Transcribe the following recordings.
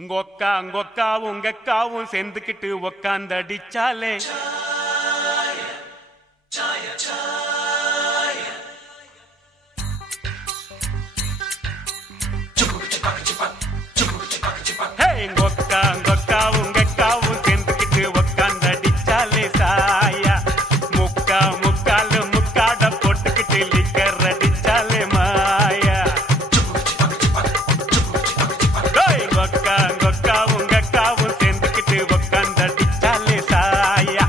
உங்கொக்காவும் உங்கக்காவும் சேர்ந்துக்கிட்டு உக்காந்தடிச்சாலே உங்கொக்காவும் உங்கக்காவும் சேர்ந்துக்கிட்டு உக்காந்தடிச்சாலே சாயா முக்கா முக்காலு முக்காட போட்டுக்கிட்டு லிக்கர் அடிச்சாலே மாயா உங்கொக்காவும் உங்கக்காவும் சேர்ந்துக்கிட்டு உக்காந்தடிச்சாலே சாயா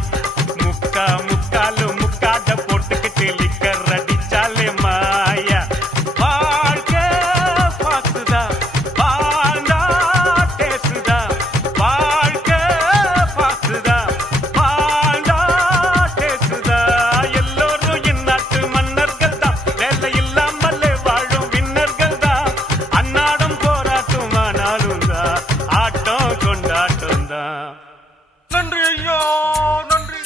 முக்கா முக்காலு முக்காட போட்டுக்கிட்டு லிக்கர் அடிச்சாலே மாயா வாழ்க்கை பாசுதா வாழ்ந்தா பேசுதா வாழ்க்கை பாசுதா வாழ்ந்தா பேசுதா எல்லோரும் இந்நாட்டு மன்னர்கள் தான் வேலை இல்லாமலே வாழும் விண்ணர்கள் தான் அன்னாடம் போராட்டும் ஆனாலும் தான் ஆட்டம் கொண்டாட்டம் தான். நன்றி ஐயா நன்றி.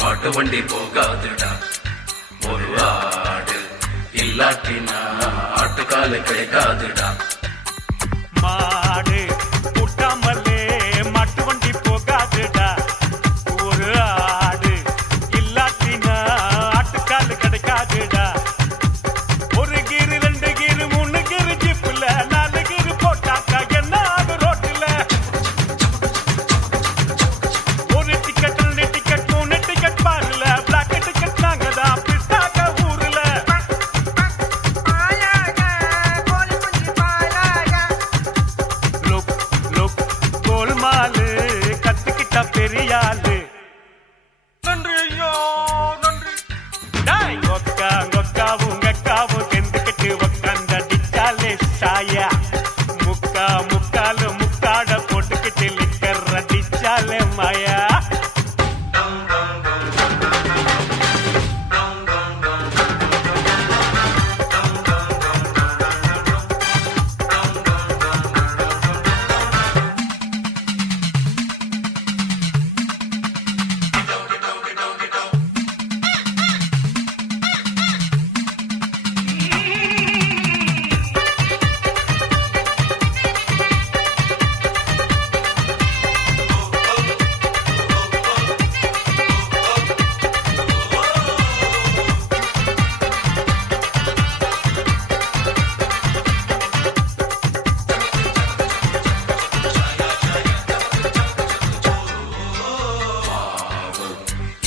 மாட்டு வண்டி போகாதுடா ஒரு ஆடு இல்லாட்டினா ஆட்டுக்கால கிடைக்காதுடா மாடு கூட்டாமலே மாட்டு வண்டி போகாதுடா ஒரு ஆடு இல்லாட்டினா ஆட்டுக்கால் கிடைக்காதுடா ஒரு கீரு ரெண்டு கீரு மூணு கீரு ஜிப்புல நாலு கீரு போட்டாக்கா என்ன ஆகு ரோட்டுல ஒரு டிக்கெட் ரெண்டு டிக்கெட் மூணு டிக்கெட் பாருல பிளாக் டிக்கெட் நாங்கதான் பிஸ்டாக்க ஊருல லுக் லுக் கோல்மாலு கத்துக்கிட்ட பெரியாளு. நன்றி ஐயா நன்றி. ஒக்காவும் உங்கக்காவும் சேர்ந்துக்கிட்டு உக்காந்தடிச்சாலே சாயா முக்கா முக்காலு முக்காட போட்டுக்கிட்டு லிக்கர் அடிச்சாலே மாயா.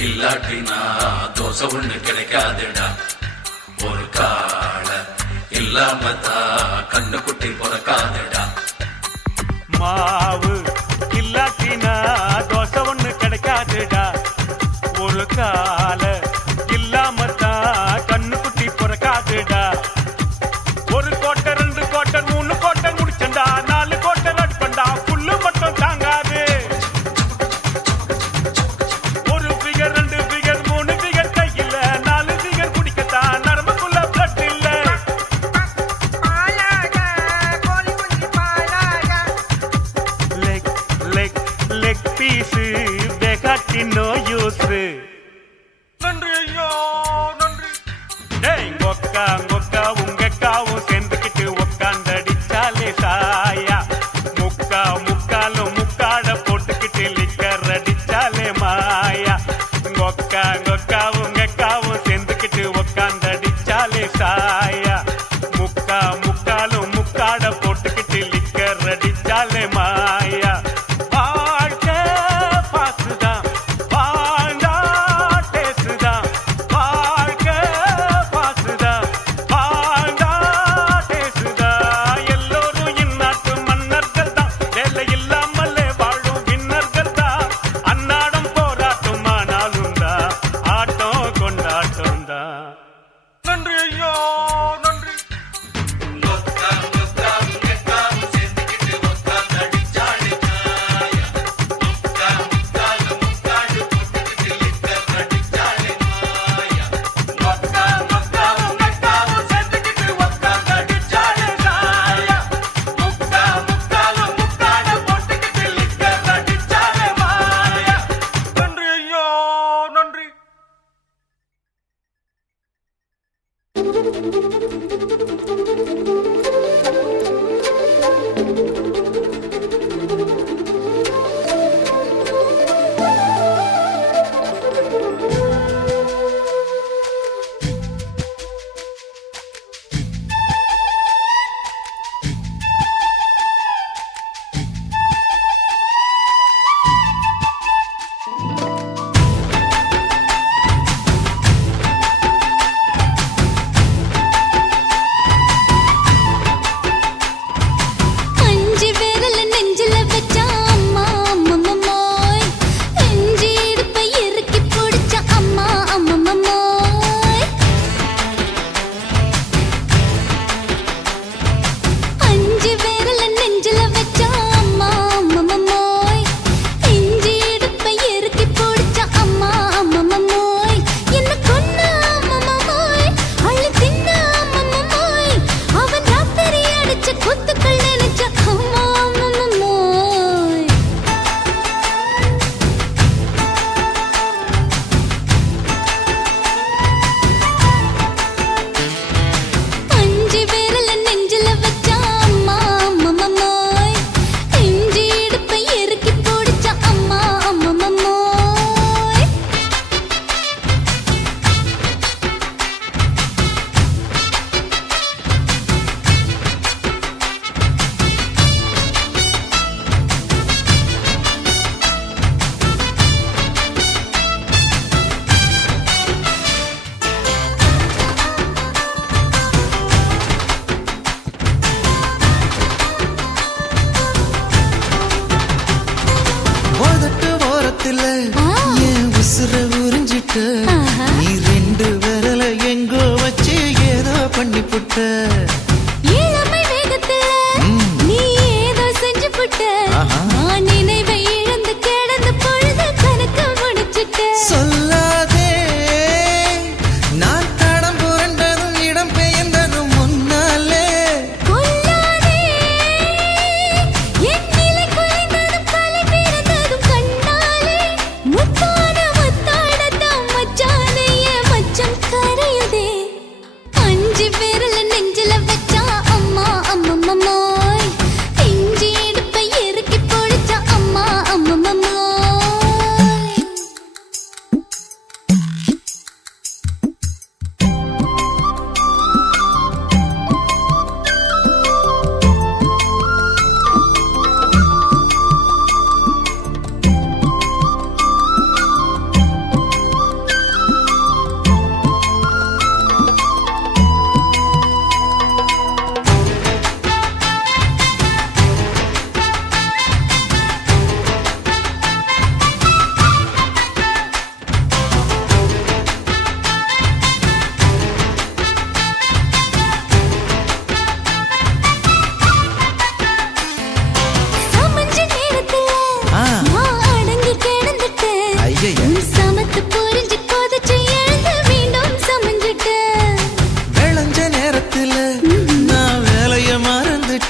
இல்லாட்டினா தோசை ஒண்ணு கிடைக்காதுடா ஒரு கால இல்லாமத்தான் கண்ணு குட்டி பிறக்காதுடா மாவு இல்லாட்டினா தோசை ஒண்ணு கிடைக்காதுடா ஒரு கால இல்லாமத்தான் கண்ணு குட்டி பிறக்காதுடா ஒரு கோட்டர் ரெண்டு கோட்டர் மூணு கோட்டர் முடிச்சண்டா நாலு கோட்டர் அடிப்பண்டா புல்லு மட்டும் தாங்காது ஒரு ஃபிகர் ரெண்டு ஃபிகர் மூணு ஃபிகர் கையில நாலு ஃபிகர் குடிக்கத்தான் நரம்புக்குள்ள பிளட் இல்ல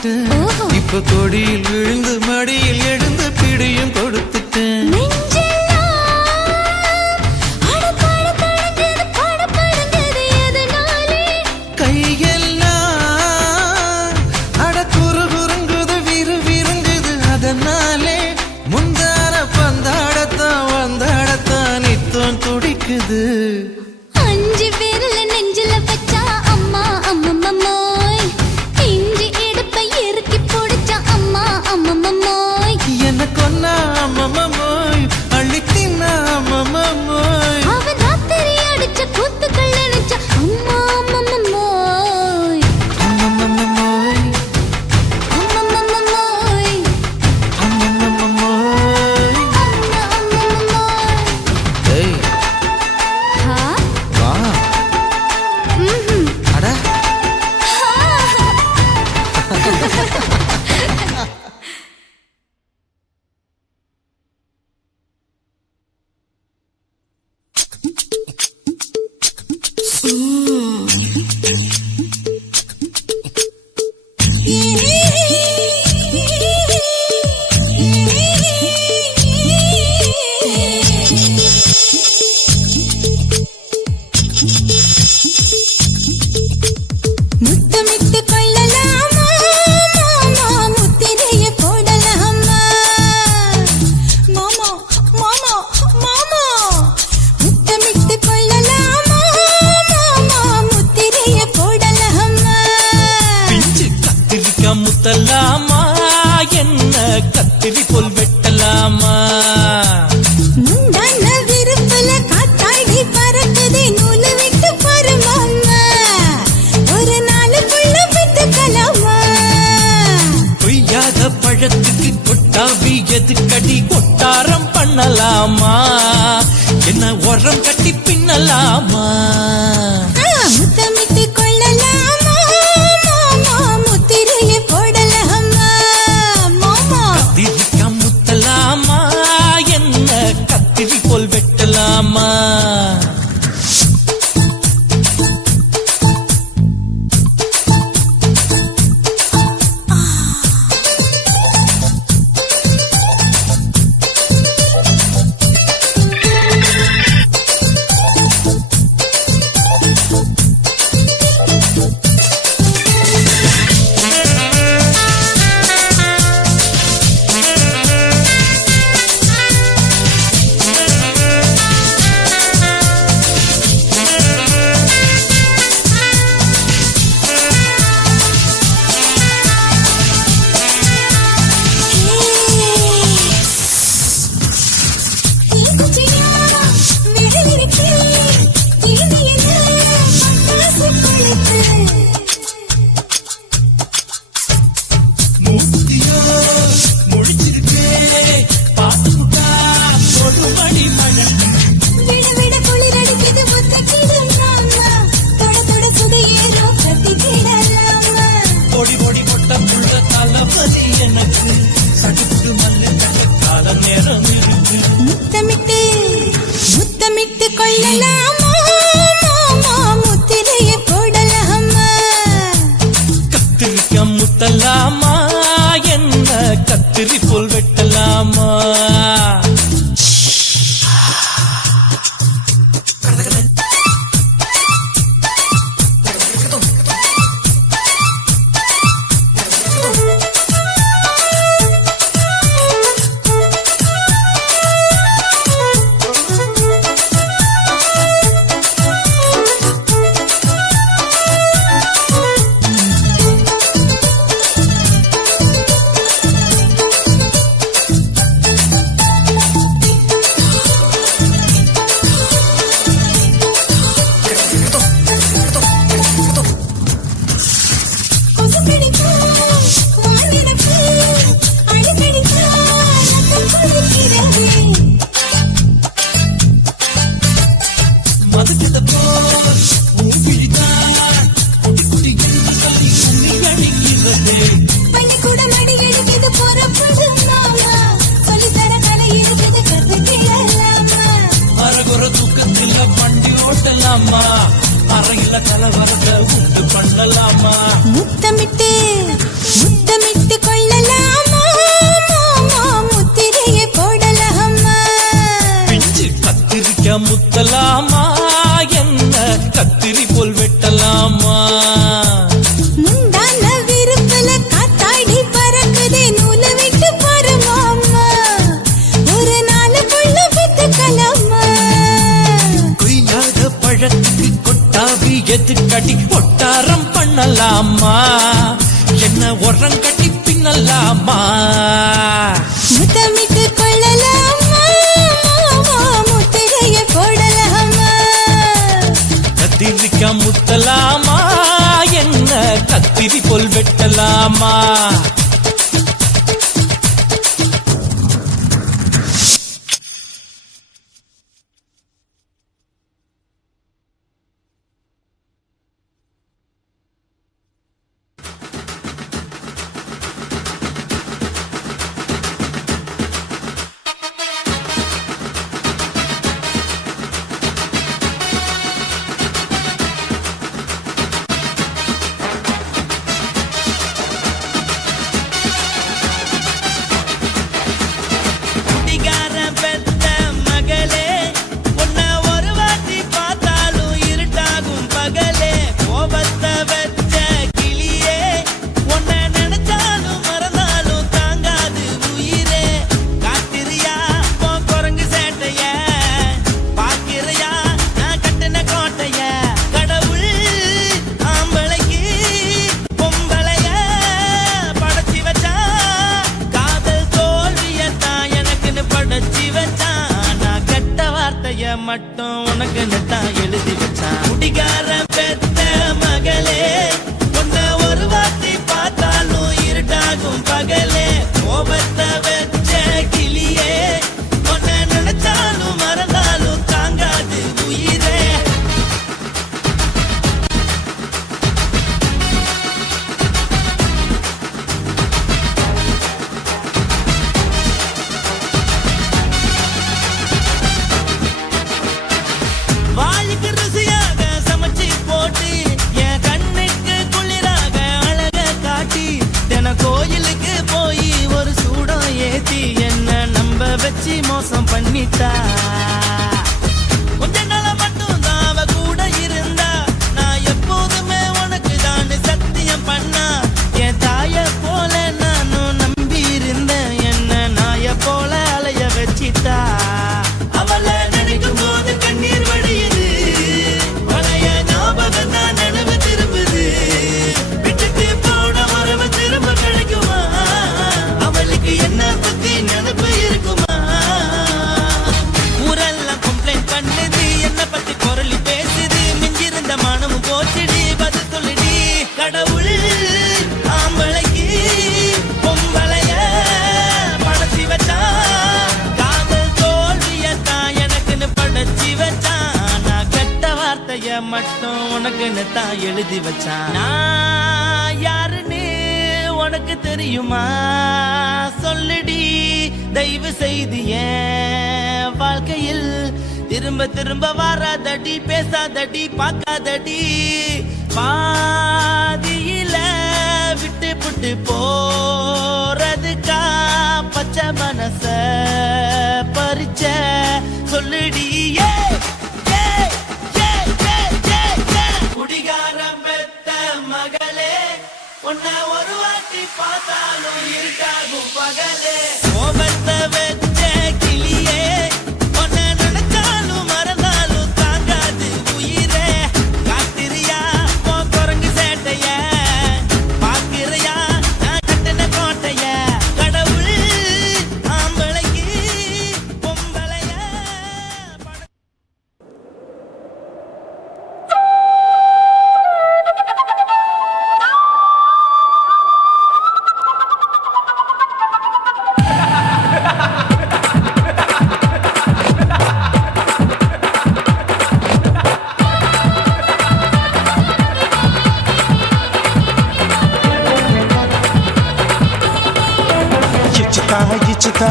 வந்துட்டேன். இப்ப கொடியில் விழுந்து மடியில் எழுந்து பிடியும் கொடுத்துட்டேன். கையெல்லாம் அட குறு குறுங்குது விறு விருங்குது அதனாலே முந்தார பந்தாடத்தான் வந்தாடத்தான் நித்தம் துடிக்குது. அஞ்சு பேர்ல நெஞ்சில வச்சா அம்மா அம்மம்மோய், இஞ்சி எடுப்பை இறுக்கி பிடிச்சா அம்மா அம்மம்மோய், என்ன கொன்னா அம்மம்மோய் அள்ளி தின்னா அம்மம்மோய், அவன் ராத்திரி அடிச்ச கூத்துக்கள் நினைச்சா அம்மா அம்மம்மோய், அம்மம்மோய் அம்மம்மோய், அம்மம்மோய். அம்மா அம்மம்மோய். ஏய் ஹா? வா ம்ஹும். அட முத்தமிட்டு கொள்ளலாமா மாமா, முத்திரைய போடலாமா மாமா மாமா மாமா, முத்தமிட்டு கொள்ளலாமா மாமா, முத்திரைய போடலாமா. பிஞ்சு கத்திரிக்கா முத்தலாமா என்ன கத்திரி போல் வெட்டலாமா. முந்தான விருப்பல காத்தாடி பறக்குதே நூலு விட்டு பாரு மாமா, ஒரு நாளுக்குள்ள விட்டுக்கலாமா. பொய்யாத பழத்துக்கு கொட்டாவி எதுக்கடி கொட்டாரம் பண்ணலாமா, என்ன உரம் கட்டி பின்னலாமா. முத்தமிட்டு கொள்ளலாமா மாமா, முத்திரைய போடலாமா மாமா. கத்திரிக்கா முத்தலாமா என்ன கத்திரி போல் வெட்டலாமா. முத்தமிட்டு முத்தமிட்டு கொள்ளலாமா மாமா, முத்திரைய போடலாமா. கத்திரிக்கா முத்தலாமா என்ன கத்திரி போல் வெட்டலாமா. கரம் கட்டி பின்னலாமா முத்தமிட்டு கொள்ளலாமா முத்திரைய போடலாமா கத்திரிக்கா முத்தலாமா என்ன கத்திரி போல் வெட்டலாமா மட்டும் உனக்கு தான் எழுதி வச்சான் குடிகார பெத்த மகளே உன்னை ஒரு வாட்டி பார்த்தாலும் இருட்டாகும் பகலே கோபத்தை வச்ச கிளியே உன்னை நினைச்சாலும் மறந்தாலும் தாங்காது உயிரே வாய்க்கு ருசியாக சமைச்சு போட்டு என் கண்ணுக்கு குளிராக அழக காட்டி தின கோயிலுக்கு போய் ஒரு சூடம் ஏத்தி என்ன நம்ப வச்சு மோசம் பண்ணிட்டா கொஞ்ச நாள மட்டும் தான் அவ கூட இருந்தா நான் எப்போதுமே உனக்கு தான் சத்தியம் பண்ணா என் தாய போல நானும் நம்பி இருந்தேன் என்ன நாய போல அலைய வச்சிட்டா அவளை நினைக்கும் போது கண்ணீர் வடியுது பழைய ஞாபகம் தான் நினைவு திரும்புது விட்டுட்டு போன உறவு திரும்ப கிடைக்குமா அவளுக்கு என்ன பத்தி நினைப்பு இருக்குமா ஊரெல்லாம் கம்ப்ளைண்ட் பண்ணுது என்ன பத்தி குரலி பேசுது மிஞ்சிருந்த மானமும் போச்சுடி பதில் சொல்லுடி கடவுள் ஆம்பளைக்கு பொம்பளைய படைச்சி வச்சா காதல் தோல்வியத்தான் எனக்குன்னு படைச்சி வச்சான் நான் கெட்ட வார்த்தைய மட்டும் உனக்குன்னு தான் எழுதி வச்சான் நான் யாருன்னு உனக்கு தெரியுமா சொல்லுடி தயவு செய்து என் வாழ்க்கையில் திரும்ப திரும்ப வராதடி பேசாதடி பார்க்காதடி பாதியில விட்டு புட்டு போறதுக்கா பச்சை மனச பறிச்ச சொல்லுடி குடிகாரம் பெத்த மகளே உன்னை ஒரு வாட்டி பார்த்தாலும் இருக்காகும் பகலே கோபத்தை வச்ச கிளியே உன்னை நினைச்சாலும் மறந்தாலும் தாங்காது உயிரே காத்திரியா உன் குரங்கு சேட்டைய பாக்கிறையா நான் கட்டின கோட்டைய கடவுள் ஆம்பளைக்கு பொம்பளைய ఇచ్చుతా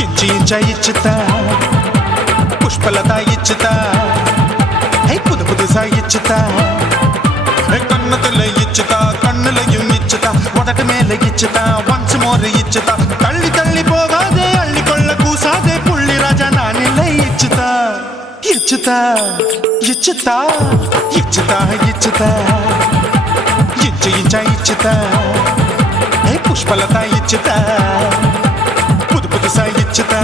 ఇంచి ఇంచా ఇచ్చుతా పుష్పలత ఇచ్చుతా హై పుదు పుదుసా ఇచ్చుతా కన్నతుల ఇచ్చుతా కన్నులயும் ఇచ్చుతా మొదటి మేల ఇచ్చుతా వన్స్ మోర్ ఇచ్చుతా తల్లి తల్లి పోగాదే అள்ளிకొள்ள కూసాదే పుల్లి రాజా నానిల్ల ఇచ్చుతా ఇచ్చుతా ఇచ్చుతా ఇచ్చుతా ఇచ్చుతా ఇంచి ఇంచా ఇచ్చుతా పుష్పలత ఇచ్చుతా పుదు పుదుసా ఇచ్చుతా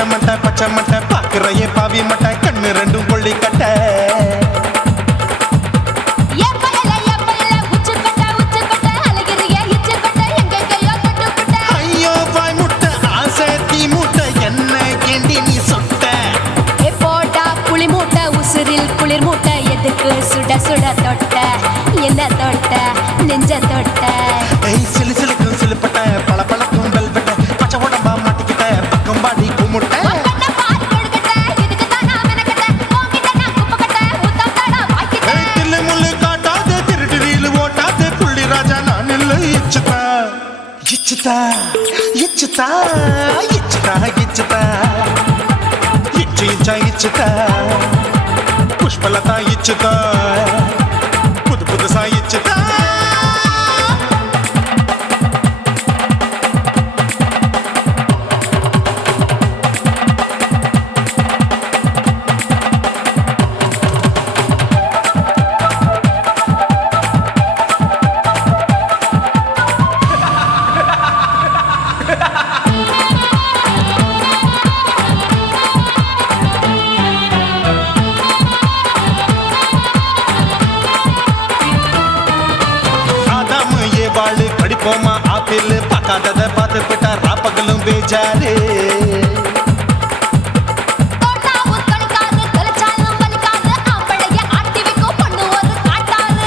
பச்சை மட்டை பாக்குறையே பாவி மட்டை கண்ணு ரெண்டும் கொள்ளி கட்ட ஐயோ பாய் முட்டை ஆசை தீ முட்டை என்ன கேண்டி நீ சொட்ட புளி மூட்டை உசுரில் குளிர் மூட்டை எதுக்கு சுட சுட தொட்ட என்ன தொட்ட நெஞ்ச தொட்ட சிலு சிலுக்கும் சிலுப்பட்ட பல பழக்கும் வெல்வெட்ட பச்சை உடம்பா மாட்டிக்கிட்ட பக்கம் பாடி குமுட்ட தில்லு முள்ளு காட்டாத திருட்டு ரீலு ஓட்டாத புள்ளி ராஜா நான் இல்லை இச்சுதா இச்சுதா இச்சுதா இச்சுதா இச்சுதா இச்சு இச்சுதா புஷ்பலதா இச்சுதா புது புதுசா இச்சுதா படிப்போமா ஆப்பிள் பார்க்காதத பார்த்து விட்டா ராப்பகலும் பேஜாரு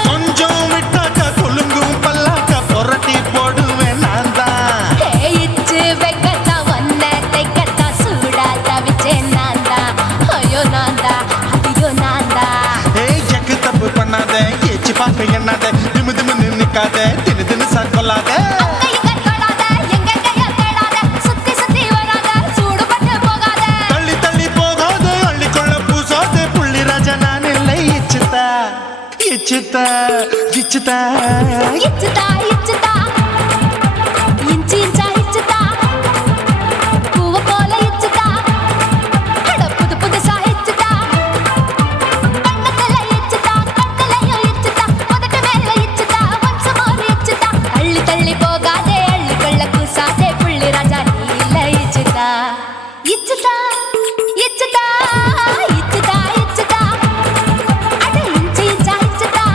கொஞ்சம் விட்டாக்கா கொலுங்கும் பல்லாக்கா புரட்டி போடுவேன் நான் தான் எக்கு தப்பு பண்ணாத ஏச்சி பார்க்க எண்ணாத திமு திமுன்னு நிக்காத தினு தினு சாக்கொள்ளாத தள்ளி தள்ளி போகாத அள்ளிக்கொள்ள பூசாத புள்ளி ராஜா நான் இல்லை இச்சுதா இச்சுதா இச்சுதா இச்சுதா இச்சுதா இஞ்சி இஞ்சா இச்சுதா பூவ போல இச்சுதா அட புது புதுசா இச்சுதா கண்ணத்துல இச்சுதா கட்டலையும் இச்சுதா முதட்டு மேல இச்சுதா வம்சமோர் இச்சுதா தள்ளி தள்ளி போகாதே அள்ளி கொள்ள கூசாதே புள்ளி ராஜா நீ இல்ல இச்சுதா இச்சுதா இச்சுதா இச்சுதா இச்சுதா அட இஞ்சி இஞ்சா இச்சுதா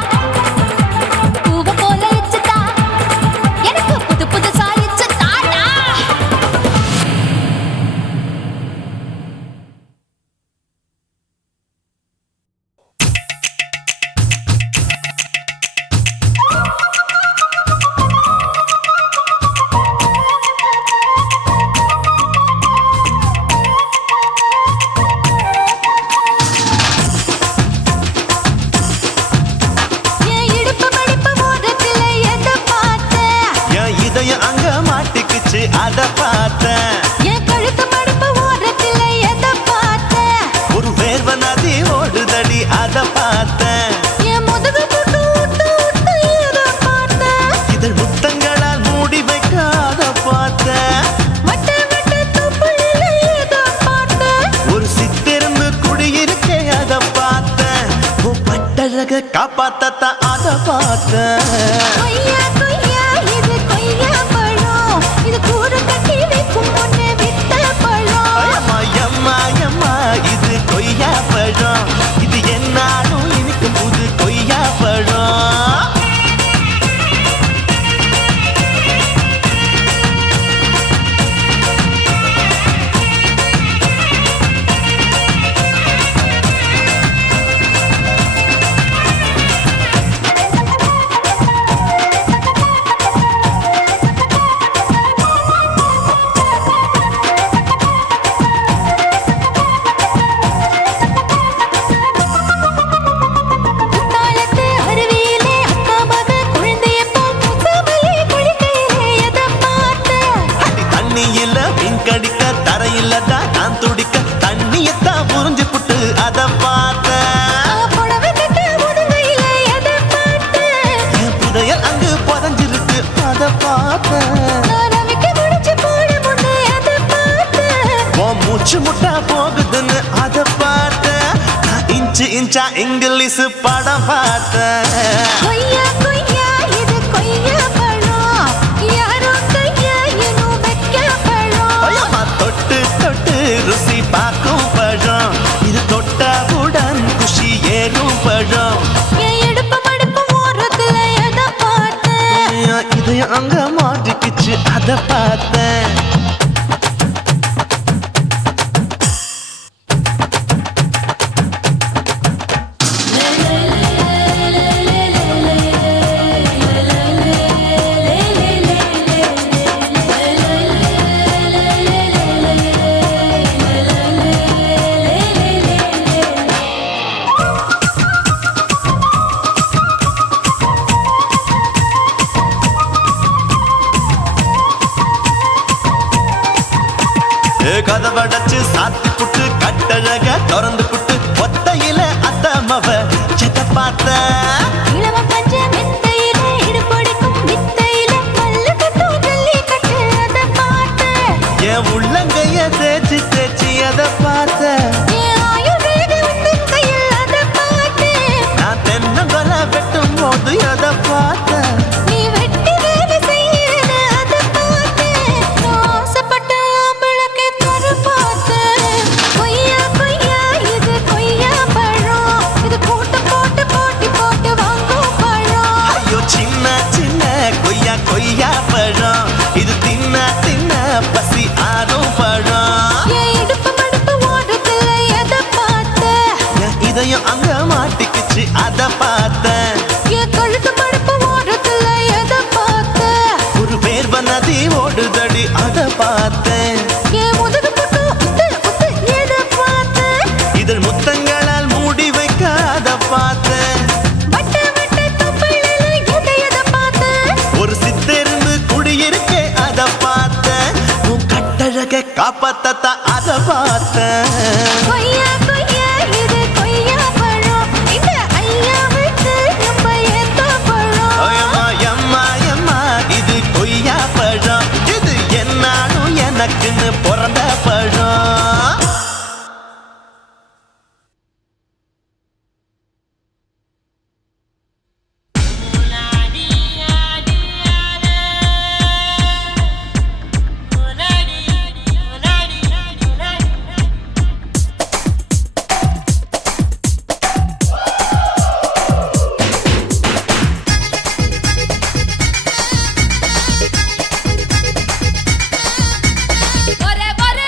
பூவ போல இச்சுதா எனக்கு புது புதுசா இச்சுதாடா என் இடுப்பு மடிப்பு ஓரத்துல எதை பார்த்தேன் என் இதயம் அங்க மாட்டிக்குச்சு அத பார்த்தேன் என் கழுத்து மடிப்பு ஓரத்துல எதை பார்த்தேன் ஒரு வேர்வ நதி ஓடுதடி அத பார்த்தேன் என் முதுகு போட்டு விட்டு விட்டு எதை பார்த்தேன் இதழ் முத்தங்களால் மூடி வைக்க அத பார்த்தேன் வட்ட வட்ட தொப்புளில எதை பார்த்தேன் ஒரு சித்திருந்து குடியிருக்கே அத பார்த்தேன் உன் பட்டழக காப்பாத்தத்தான் அத பார்த்தேன் கொய்யா கொய்யா இது கொய்யா பழம் இது கூறு கட்டி வைக்கும் முன்னே வித்த பழம் அம்மா எம்மா எம்மா இது கொய்யா பழம் இது என்னாலும் எனக்கு புது கொய்யா பழம் குத்தாலத்து அருவியிலே அக்கா மக குழந்தைய போல் முசாமலே குளிக்கையிலே எதை பார்த்தேன் அடி தண்ணியில மீன் கடிக்க தரையில்லடா நான் துடிக்க தண்ணியத்தான் புரிஞ்சு புட்டு அத பார்த்தேன் புடவை கட்ட முதுகையிலே எதை பார்த்தேன் என் புதையல் அங்கு புதஞ்சிருக்கு அத பார்த்தேன் நான் அவிக்க முடிச்சு போட முன்னே எதை பார்த்தேன் உன் மூச்சு முட்டா போகுதுன்னு அத பார்த்தேன் நான் இன்ச்சு இன்ச்சா இங்கிலீஷ் படம் பார்த்தேன் கொய்யா கொய்யா இது கொய்யா பழம் யாரோ கையா இன்னும் வைக்க பழம் ஐயம்மா தொட்டு தொட்டு ருசி கதவடைச்சு சாத்தி புட்டு கட்டழக திறந்து புட்டு ஒத்தையில அத்தமவ செத்த பார்த்த இளவ பஞ்ச மெத்தையில இடுப்பொடிக்கும் வித்தையில மல்லு கட்டும் ஜல்லி கட்டு அத பார்த்த என் உள்ளங்கைய தேய்ச்சி தேய்ச்சி அத பார்த்த என் ஆயுர்வேத உந்தன் கையில் அத பார்த்த நான் தென்னங்கொலை வெட்டும் போது அத பார்த்த நீ வெட்டி வேலை செய்யறத அத பார்த்த ஆசைப்பட்ட ஆம்பளக்கு தர பார்த்த கொய்யா கொய்யா இது கொய்யா பழம் இது போட்டு போட்டு போட்டி போட்டு வாங்கும் பழம் ஐயோ சின்ன சின்ன கொய்யா கொய்யா பழம் இது தின்ன தின்ன பசி ஆறும் பழம் என் இடுப்பு மடுப்பு ஓடுறதுல எதை பார்த்த என் இதயம் அங்க மாட்டிக்குச்சு அத பார்த்தேன் என் கழுத்து மடுப்பு ஓடுறதுல எதை பார்த்த ஒரு வேர்வ நதி ஓடுதடி அத பார்த்தேன் என் முதுகு புட்டு உத்து உத்து எதை பார்த்த இதழ் முத்தங்களால் மூடி வைக்க அத பார்த்தேன் வட்ட வட்ட தொப்பையில எதை பார்த்த ஒரு சித்தெரும்பு குடியிருக்கே அத பார்த்தேன் உன் கட்டழக காப்பாத்தத்தான் அத பார்த்தேன் கொய்யா கொய்யா இது கொய்யா பழம் இந்த ஐயா விட்டு நம்ம ஏத்த பழம் அம்மா அம்மா அம்மா இது கொய்யா பழம் இது என்னாலும் எனக்குன்னு பிறந்த பழம் ஒரே ஒரே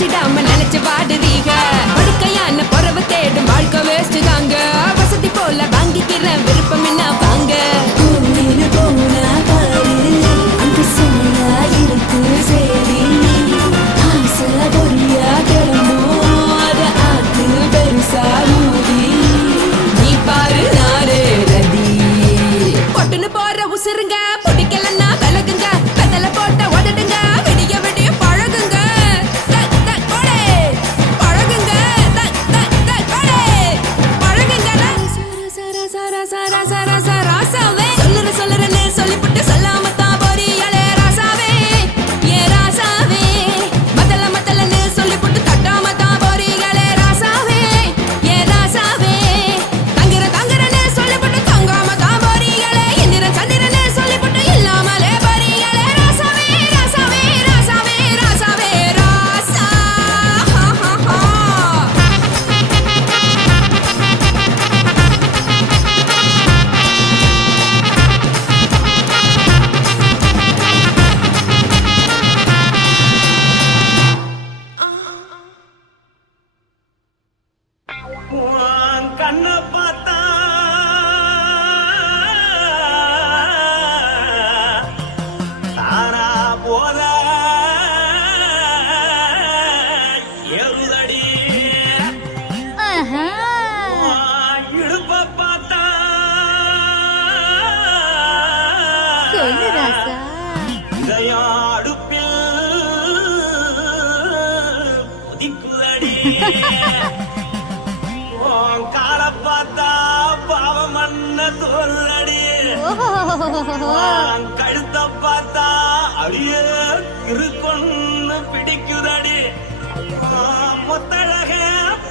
வச்சிடாம நினைச்சு வாடுறீங்க படுக்கையான பொறவை தேடும் வாழ்க்கை வேஸ்ட் தாங்க வசதி போல வாங்கிக்கிற விருப்பம் என்ன வாங்க போனா பாரு அந்த சோனா இருக்கு சரி ஆசை பொரியா கிளம்பும் அத ஆத்து பெருசா மூடி நீ பாரு நாரே ரதி பொட்டுன்னு போற உசுருங்க பிடிக்கலன்னா விலகுங்க கதல போட்ட உதடுங்க விடிய விடிய பழகுங்க பழகுங்க பழகுங்க ராசாவே சொல்லுறேன்னு சொல்லிப்புட்டு சொல்லாம தான் போறியாளே ராசாவே ஏ ராசாவே மத்தலன்னு சொல்லிப்புட்டு தட்டாம தான் போறீங்களே ராசாவே ஏ ராசாவே தங்குறேன்னு சொல்லிப்புட்டு தங்காம தான் போறீங்களே இந்திரன் சந்திரன்னு சொல்லிப்புட்டு இல்லாமலே போறீங்களே ராசாவே ராசாவே ராசாவே ராசாவே ராசா உன் கண்ணை பார்த்தா தாரா போல எழுதடி உன் இடுப்பை பார்த்தா சொல்லு ராசா இதயம் அடுப்பில் உதிக்குதடி உன் காலை பார்த்தா பாவம் மண்ண தோல்றடி உன் கழுத்தை பார்த்தா அடியே இருக்குன்னு பிடிக்குதடி உன் முத்தழக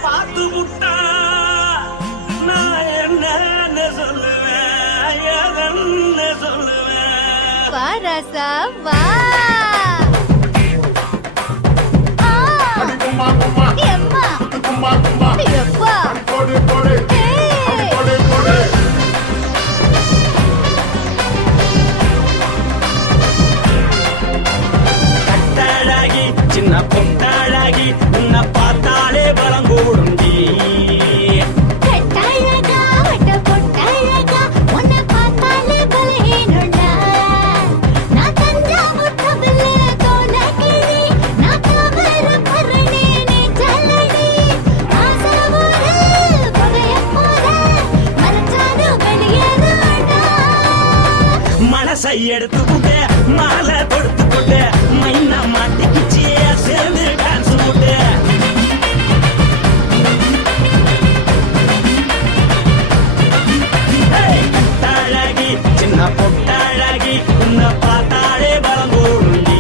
பார்த்து விட்டா நான் என்னன்னு சொல்லுவேன் எதன்னு சொல்லுவேன் வா ராசா வா எம்மா எப்பா கட்டழகி சின்ன பொட்டழகி உன்னை பார்த்தாலே பலம் கூடுண்டி கட்டழகா வட்ட பொட்டழகா உன்னை பார்த்தாலே பலஹீனண்டா நான் தஞ்சாவூர் கவிலே கோலகிரி நான் கவர பரணி நீ ஜல்லடி ஆசைவோடு புகைய போல மறைச்சாலும் வெளியேறாடா மனசை எடுத்துக்கிட்டே மாலை கொடுத்துக்கிட்டே மைனா மாட்டிக்கிச்சியே சேர்ந்து டான்ஸ் போட்டு கட்டழகி சின்ன பொட்டழகி உன்னை பார்த்தாலே பலம் கூடுண்டி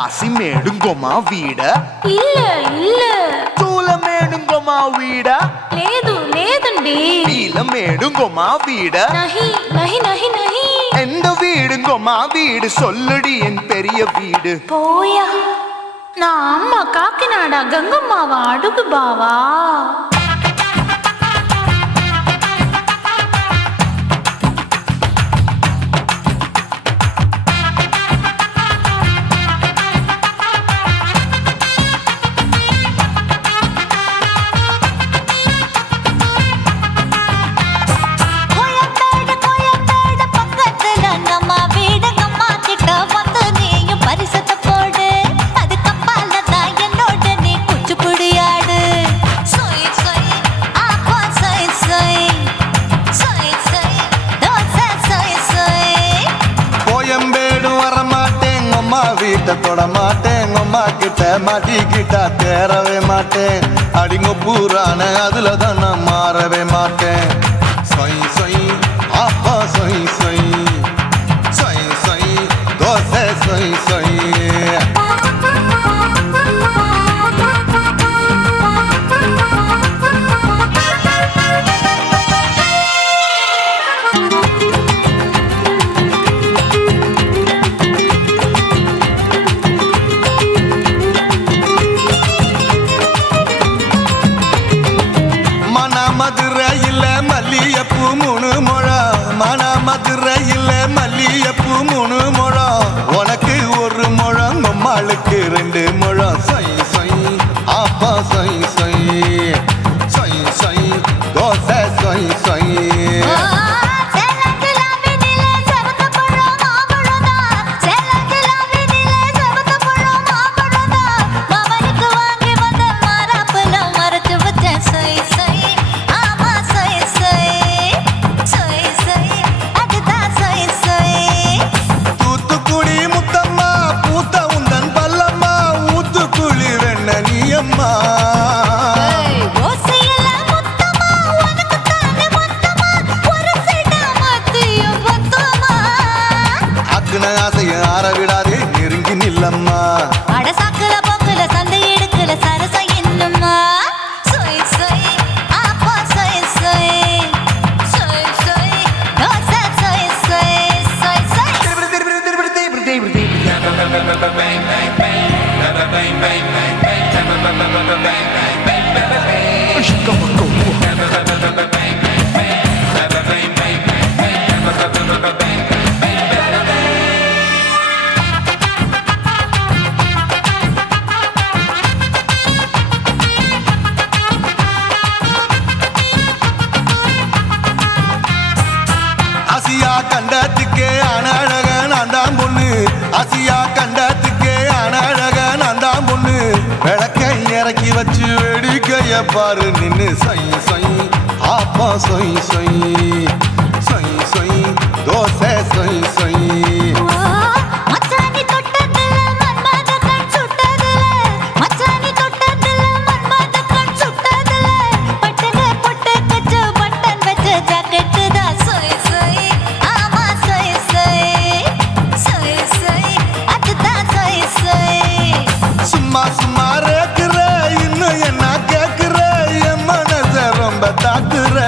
కాశీమేడుంగోమా వీడ இல்ல இல்ல చూలమేడుంగోమా వీడ లేదు లేదండి నీలమేడుంగోమా వీడ நஹி நஹி நஹி நஹி எந்த வீடுங்கோமா வீடு சொல்லுடி என் பெரிய வீடு போயா நான் அம்மா காக்கிநாடா கங்கம்மாவா அடுகு பாவா வீட்டை தொட மாட்டேன் அம்மா கிட்ட மாட்டிக்கிட்டா தேரவே மாட்டேன் அடிங்க பூரான அதுல தான் நான் மாறவே மாட்டேன் சொய் சொய் அப்பா சொய் சொய் சொய் சொய் தோசை சொய் சொய் மல்லியப்பூ மூணு முழம் மன மதுரையில் மல்லியப்பூ மூணு முழம் உனக்கு ஒரு முழம் அம்மாளுக்கு 2 முழம் சொய் சொய் அப்பா சொய் சொய் சொய் சொய் தோசை சொய் சொய் ஆசைய ஆற விடாதே நெருங்கி நில்லம்மா அடசாக்குல போக்குல சந்தை எடுக்கல சரச என்னம்மா சொய் சொய் அப்பா சொய் சொய் சொய் சொய் தோசை சொய் சொய் சொய் சொய் ஆசியா கண்டத்துக்கே அனழக நான் தான் பொண்ணு ஆசியா கண்டத்துக்கே அனழக நான் தான் பொண்ணு விளக்கை இறக்கி வச்சு வேடிக்கைய பாரு நின்னு சொய் சொய் ஆப்பா சொய் சொய் சொய் சொய் தோசை சொய் சொய் சும்மா சும்மா ரேக்குற இன்னும் என்ன கேக்குற என் மனச ரொம்ப தாக்குற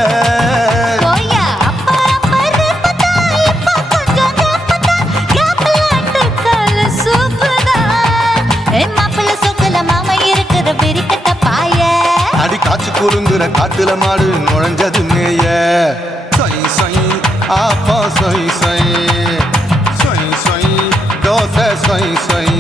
அடி காய்ச்சி குலுங்குற காட்டுல மாடு நுழைஞ்சது மேய சொய் சொய் ஆப்பா சொய் சொய் சொய் சொய் தோசை சொய் சொய்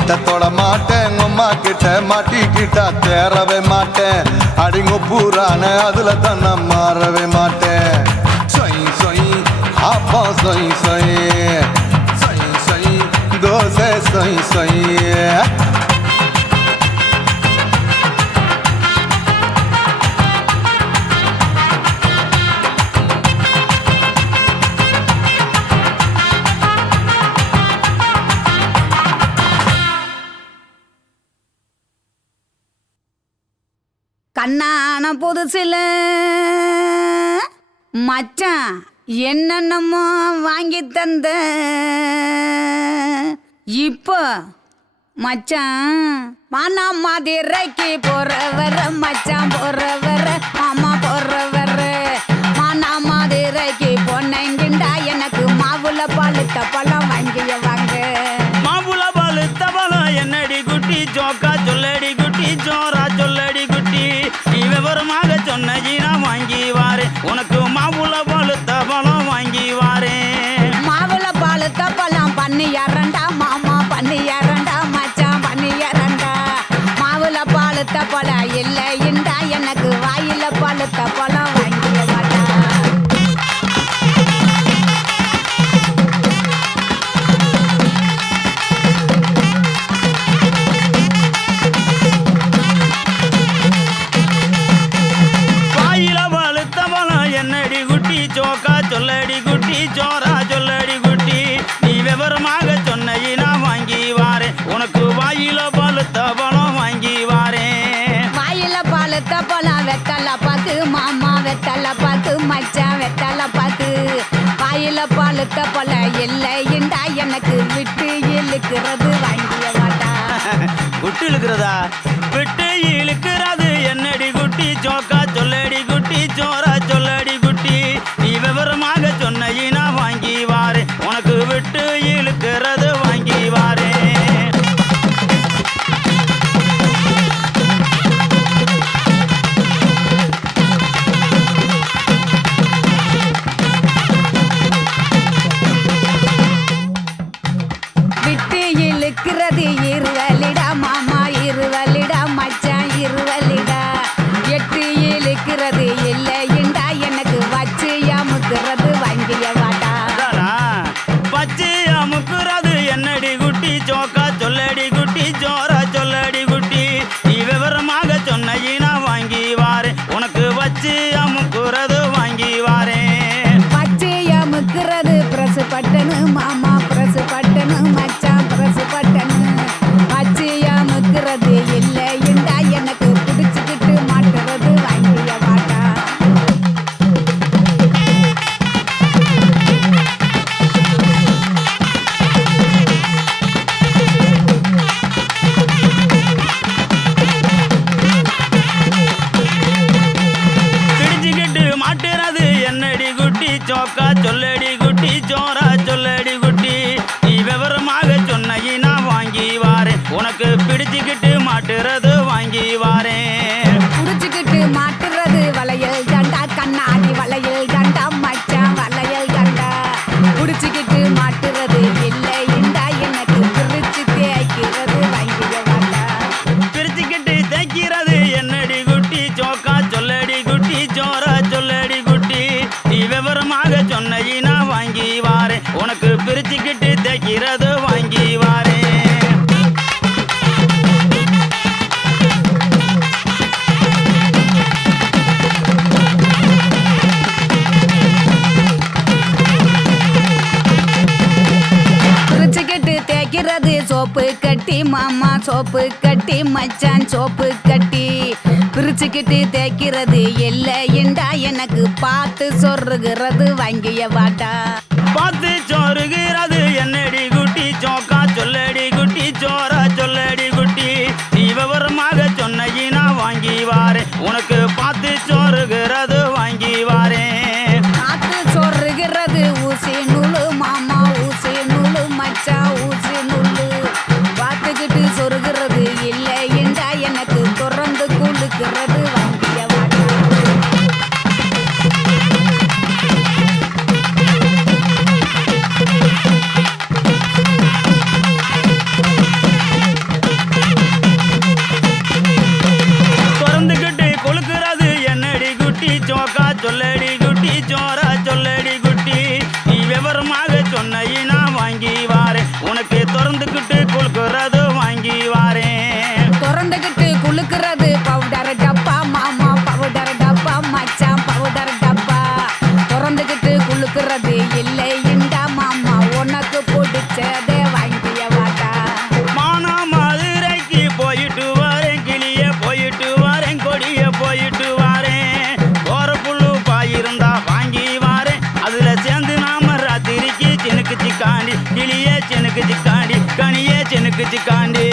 வீட்டை தொட மாட்டேன் அம்மா கிட்ட மாட்டிக்கிட்டா தேரவே மாட்டேன் அடிங்க பூரான அதுல தான் நான் மாறவே மாட்டேன் சொய் சொய் அப்பா சொய் சொய் சொய் சொய் தோசை சொய் சொய் கண்ணான புதுசில மச்சான் என்னென்னமோ வாங்கி தந்த இப்போ மச்சான் மானா மதுரைக்கு போறவர மச்சான் போறவர மாமா போறவர மானா மதுரைக்கு பொண்ணுங்கிண்டா எனக்கு மாவுல பழுத்த பழம் வாங்கிய வாங்க மாம்புல பழுத்த பழம் என்னடி குட்டி ஜோக்கா சொல்லடி குட்டி ஜோரா சொல்லடி குட்டி நீ விவரமாக சொன்னீனா வாங்கி வாரு உனக்கு மாம்புல பழுத்த பழம் வாங்கி வாரு மாவுல பழுத்த பழம் பண்ணியாரண்டா மாமா பண்ணியாரண்டா மச்சான் பண்ணியாரண்டா மாவுல பழுத்த பழம் இல்லைண்டா எனக்கு வாயில பழுத்த பழம் வாங்கிய மாட்டா வாயில பழுத்த பழம் என்னடி குட்டி ஜோக்கா சொல்லடி குட்டி ஜோரா சொல்லடி குட்டி நீ விவரமாக சொன்னீனா வாங்கி வாரு உனக்கு வாயில பழுத்த பழம் வாங்கி வாரேன் வாயில பழுத்த பழம் வெத்தலை பாக்கு மாமா வெத்தலை பாக்கு மச்சான் வெத்தலை பாக்கு வாயில பழுத்த பழம் இல்லைண்டா எனக்கு விட்டு இழுக்கிறது வாங்கிய மாட்டா விட்டு இழுக்கிறதா விட்டு இழுக்கிறது என்னடி குட்டி ஜோக்கா சொல்லடி குட்டி ஜோரா சொல்லடி குட்டி நீ விவரமாக சொன்னீனா வாங்கி வாரு உனக்கு விட்டு இழுக்கிறது வாங்கி வாரே விட்டு இழுக்கிறது இருவலிடா மாமா இருவலிடா மச்சான் இருவலிடா எட்டு இழுக்கிறது இல்லைண்டா எனக்கு வச்சு அமுக்கிறது வாங்கிய வாட்டா பச்சை அமுக்குறது என்னடி குட்டி ஜோக்கா சொல்லடி குட்டி ஜோரா சொல்லடி குட்டி நீ விவரமாக சொன்னீனா வாங்கி வாரு உனக்கு வச்சு அமுக்குறது வாங்கி வாரேன் பச்சை அமுக்கிறது பிரசு பட்டனு மாமா பிரசு பட்டனு மச்சான் பிரசு பட்டனு பச்சை அமுக்கிறது இல்லைண்டா எனக்கு பிடிச்சுக்கிட்டு மாட்டுறது வாங்கிய வாட்டா பிடிச்சுக்கிட்டு மாட்டுறது என்னடி குட்டி ஜோக்கா சொல்லடி குட்டி ஜோரா சொல்லடி குட்டி நீ விவரமாக சொன்னீனா வாங்கி வாரு உனக்கு பிடிச்சுக்கிட்டு மாட்டுறது வாங்கி வாரேன் புடிச்சுக்கிட்டு மாட்டுறது வளையல் தண்டா கண்ணாடி வளையல் தண்டா மச்சான் வளையல் தண்டா புடிச்சுக்கிட்டு மாட்டுறது இல்லைண்டா எனக்கு பிரிச்சு தேய்க்கிறது வாங்கிய வாட்டா பிரிச்சுக்கிட்டு தைக்கிறது என்னடி குட்டி ஜோக்கா சொல்லடி குட்டி ஜோரா சொல்லடி குட்டி நீ விவரமாக சொன்னீனா வாங்கி வாரு உனக்கு பிரிச்சுக்கிட்டு தைக்கிறது வாங்கி வாரேன் பிரிச்சுக்கிட்டு தேய்க்கிறது சோப்பு கட்டி மாமா சோப்பு கட்டி மச்சான் சோப்பு கட்டி பிரிச்சுக்கிட்டு தேய்க்கிறது இல்லைண்டா எனக்கு பார்த்து சொருகிறது வாங்கிய வாட்டா பார்த்து சோறுகிறது என்னடி குட்டி ஜோக்கா சொல்லடி குட்டி ஜோரா சொல்லடி குட்டி நீ விவரமாக சொன்னீனா வாங்கி வாரு உனக்கு பார்த்து சோறுகிறது வாங்கி வாரேன் பார்த்து சொருகிறது ஊசி நூலு மாமா ஊசி நூலு மச்சான் ஊசி நூலு பார்த்துக்கிட்டு சொருகிறது இல்லைண்டா எனக்கு தொடர்ந்து குளுக்கிறது வாங்கிய வாட்டா அடிச்சுக்காண்டி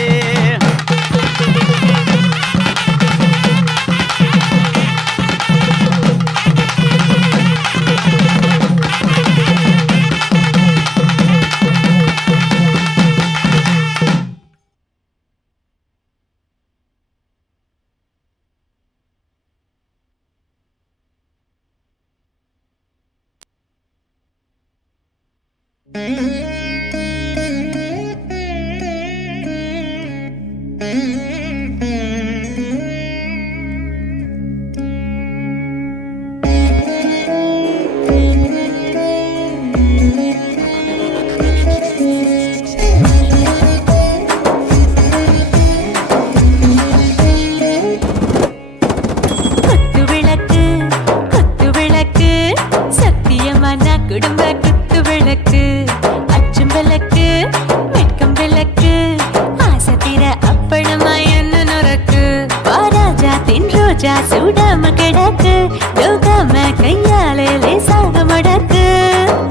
சூடாம கிடக்கு யோகாம கையாலே லேசாக மடக்கு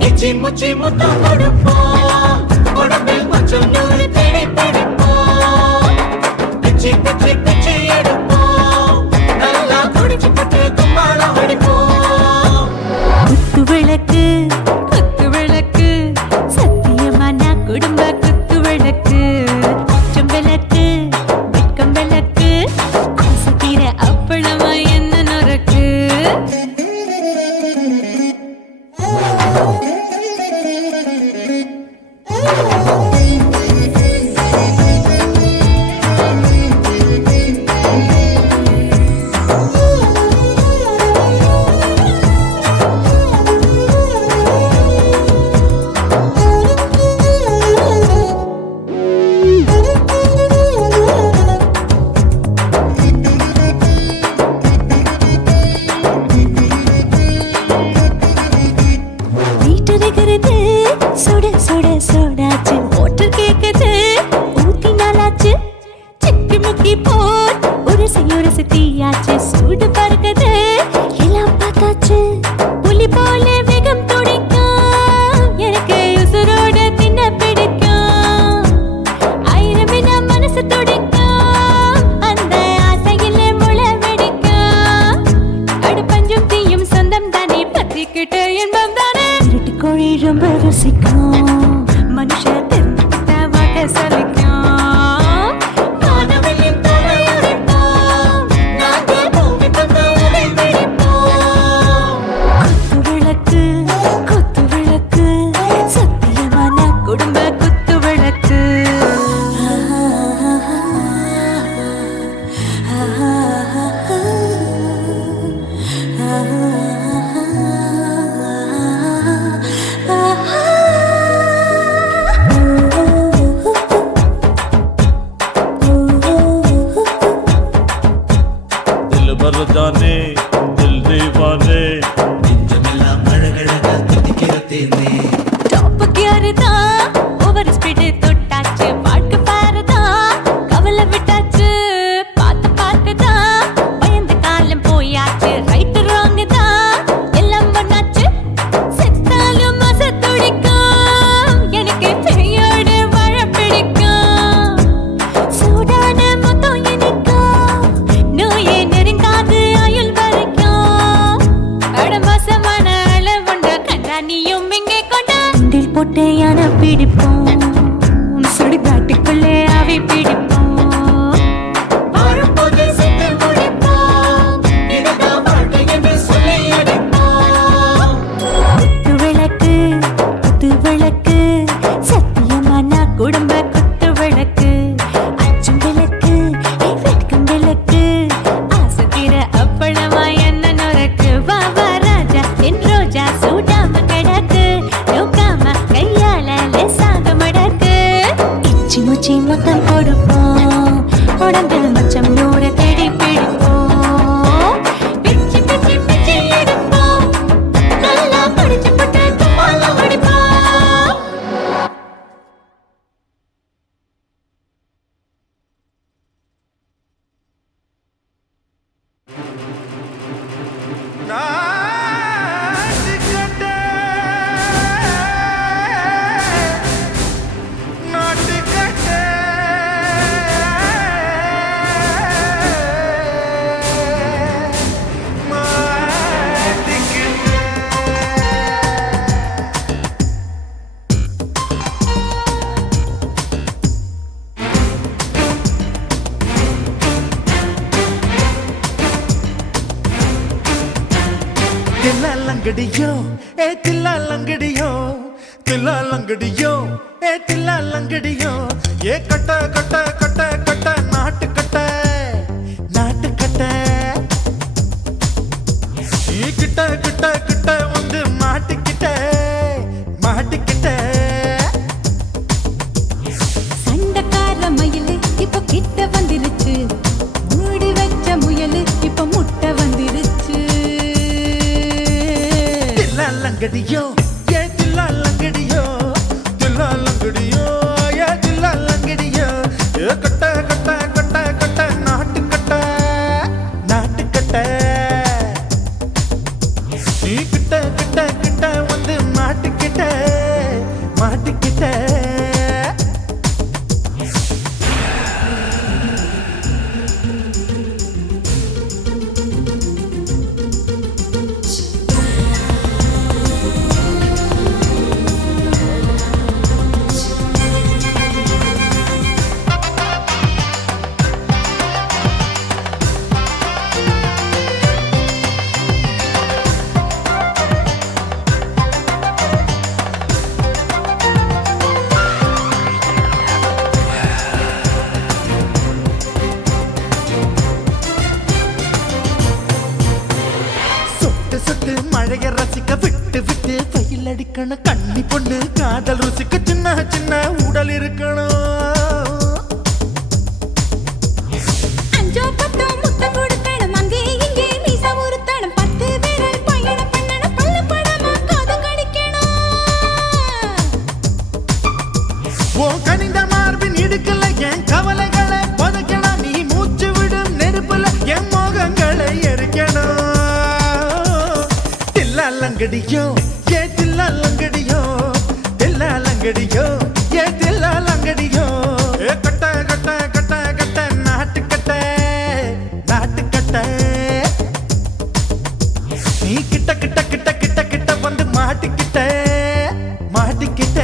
இச்சி முச்சி முத்தம் கொடுப்போம் உடம்பில் கொஞ்சம் நூறு தேடி பிடிப்போம் பிச்சி பிச்சி பிச்சி எடுப்போம் நல்லா குடிச்சு பட்டு கும்மாளம் அடிப்போம் குத்து விளக்கு சத்தியமா நான் குடும்ப குத்து விளக்கு அச்சம் விளக்கு வெட்கம் விளக்கு ஆசைக்கிற அப்பளமா என்ன நொறுக்கு சுட சுட சோடாச்சு மோட்டர் கேக்குது ஊத்தி நாளாச்சு சிக்கி முக்கி போட் ஒரு தீயாச்சு சூடு பறக்குது எல்லாம் பார்த்தாச்சு புலி போல வேகம் துடிக்கும் எனக்கு உசுரோட தின்ன பிடிக்கும் ஆயிரமின மனசு துடிக்கும் அந்த ஆசையில முளை வெடிக்கும் அடுப்பஞ்சும் தீயும் சொந்தம் தானே பத்திக்கிட்டு இன்பம் தானே கோழி ரொம்ப ருசிக்கும் மனுஷ தெரிஞ்சுக்கிட்ட வாக்க சலிக்கும் காணவெளியும் தலையடிப்போம் நாங்கள் பூமி தந்த உதை வெடிப்போம் குத்து விளக்கு சத்தியமான குடும்ப குத்து விளக்கு जाने दिल दीवाने நெஞ்சமெல்லாம் அழகழக துடிக்கிற தேனே டாப் கியர் தான் ஓவர் ஸ்பீட் தொட்டாச்சு பாட்டு பாருதான் கவலை விட்டாச்சு பார்த்து தான் பயந்து காலம் போயாச்சு ரைட் ராங் தான் எல்லாம் பண்ணாச்சு செத்தாலும் மச துடிக்கும் எனக்கு பெரியோடு வாழ பிடிக்கும் சூடான மொத்தம் எனக்கும் நோயே நெருங்காது ஆயுள் வரைக்கும் அடமோசமான அளவுண்ட கண்டா நீயும் இங்கே கொண்டா போட்டு யானை பிடிப்போம் சுடுகாட்டுக்குள்ளே அவை பிடிப்போம் வாழும்போது செத்து முடிப்போம் இதுதான் வாழ்க்கை என்று சொல்லி அடிப்போம் குத்து விளக்கு சத்தியமான குடும்ப குத்து விளக்கு அச்சும் விளக்கு வெட்கம் விளக்கு ஆசைக்கிற அப்பளமா என்ன நொறுக்கு வா வா ராஜா என் ரோஜா சூடாம கிடக்கு நோக்காம கையால லேசாக மடக்கு இச்சி முச்சி மொத்தம் கொடுப்போம் உடம்பில் மச்சம் நூறு தேடி பிடிப்போம் பிச்சி பிச்சி பிச்சி எடுப்போம் நல்லா படிச்சு போட்டு கும்மாளம் அடிப்போம் நாட்டுக்கட்டே லங்கடியோ ஏ தில்லா லங்கடியோ தில்லா லங்கடியோ ஏ தில்லா லங்கடியோ ஏ கட்ட கட்ட கட்ட கட்ட நாட்டு கட்ட நாட்டு கட்ட நீ கிட்ட கிட்ட கிட்ட வந்து மாட்டிக்கிட்ட மாட்டிக்கிட்ட சண்டக்கார மயிலு இப்ப கிட்ட வந்துருச்சு மூடி வச்ச முயலு இப்ப முட்டை வந்துருச்சு தில்லா லங்கடியோ ஏ தில்லா லங்கடியோ தில்லா லங்கடியோ ஏ தில்லா லங்கடியோ ஏ கட்ட கட்ட கட்ட கட்ட நாட்டு கட்ட நாட்டு கட்ட நீ கிட்ட கிட்ட கிட்ட வந்து மாட்டிக்கிட்ட மாட்டிக்கிட்ட சொட்டு சொட்டு மழைய ரசிக்க விட்டு விட்டு வெயில் அடிக்கணும் கண்ணி பொண்ணு காதல் ருசிக்க சின்ன சின்ன உடல் இருக்கணும் அஞ்சோ பத்தோ முட்டை கொடுக்கணும் அங்கே இங்கே மீச உருத்தணும் 10 விரல் பயணம் பண்ணணும் பல்ல படமா காது கடிக்கணும் ஓ கனிந்த மார்பின் இடுக்கல என் கவலைகளை புதைக்கணும் நீ மூச்சு விடும் நெருப்புல என் மோகங்களை எரிக்கணும் தில்லா லங்கடியோ ஏ தில்லா லங்கடியோ தில்லா லங்கடியோ ஏ தில்லா லங்கடியோ ஏ கட்ட கட்ட கட்ட கட்ட நாட்டு கட்ட நாட்டு கட்ட நீ கிட்ட கிட்ட கிட்ட கிட்ட கிட்ட வந்து மாட்டிக்கிட்ட மாட்டிக்கிட்ட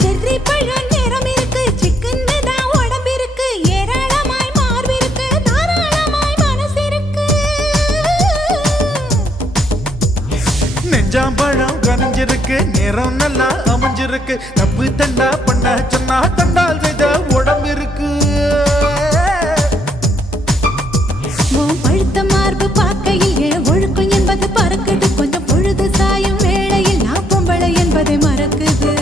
செர்ரி பழம் நிறம் இருக்கு சிக்கன்னு தான் உடம்பு இருக்கு ஏராளமாய் மார்பு இருக்கு தாராளமாய் மனசு இருக்கு நெஞ்சாம்பழம் கனிஞ்சிருக்கு நிறம் நல்லா அமைஞ்சிருக்கு தப்பு தண்டா பண்ண சொன்னா தண்டால் செய்த உடம்பு இருக்கு உன் பழுத்த மார்பு பார்க்கையில் இள ஒழுக்கம் என்பது பறக்குது கொஞ்சம் பொழுது சாயும் வேளையில் நான் பொம்பளை என்பதை மறக்குது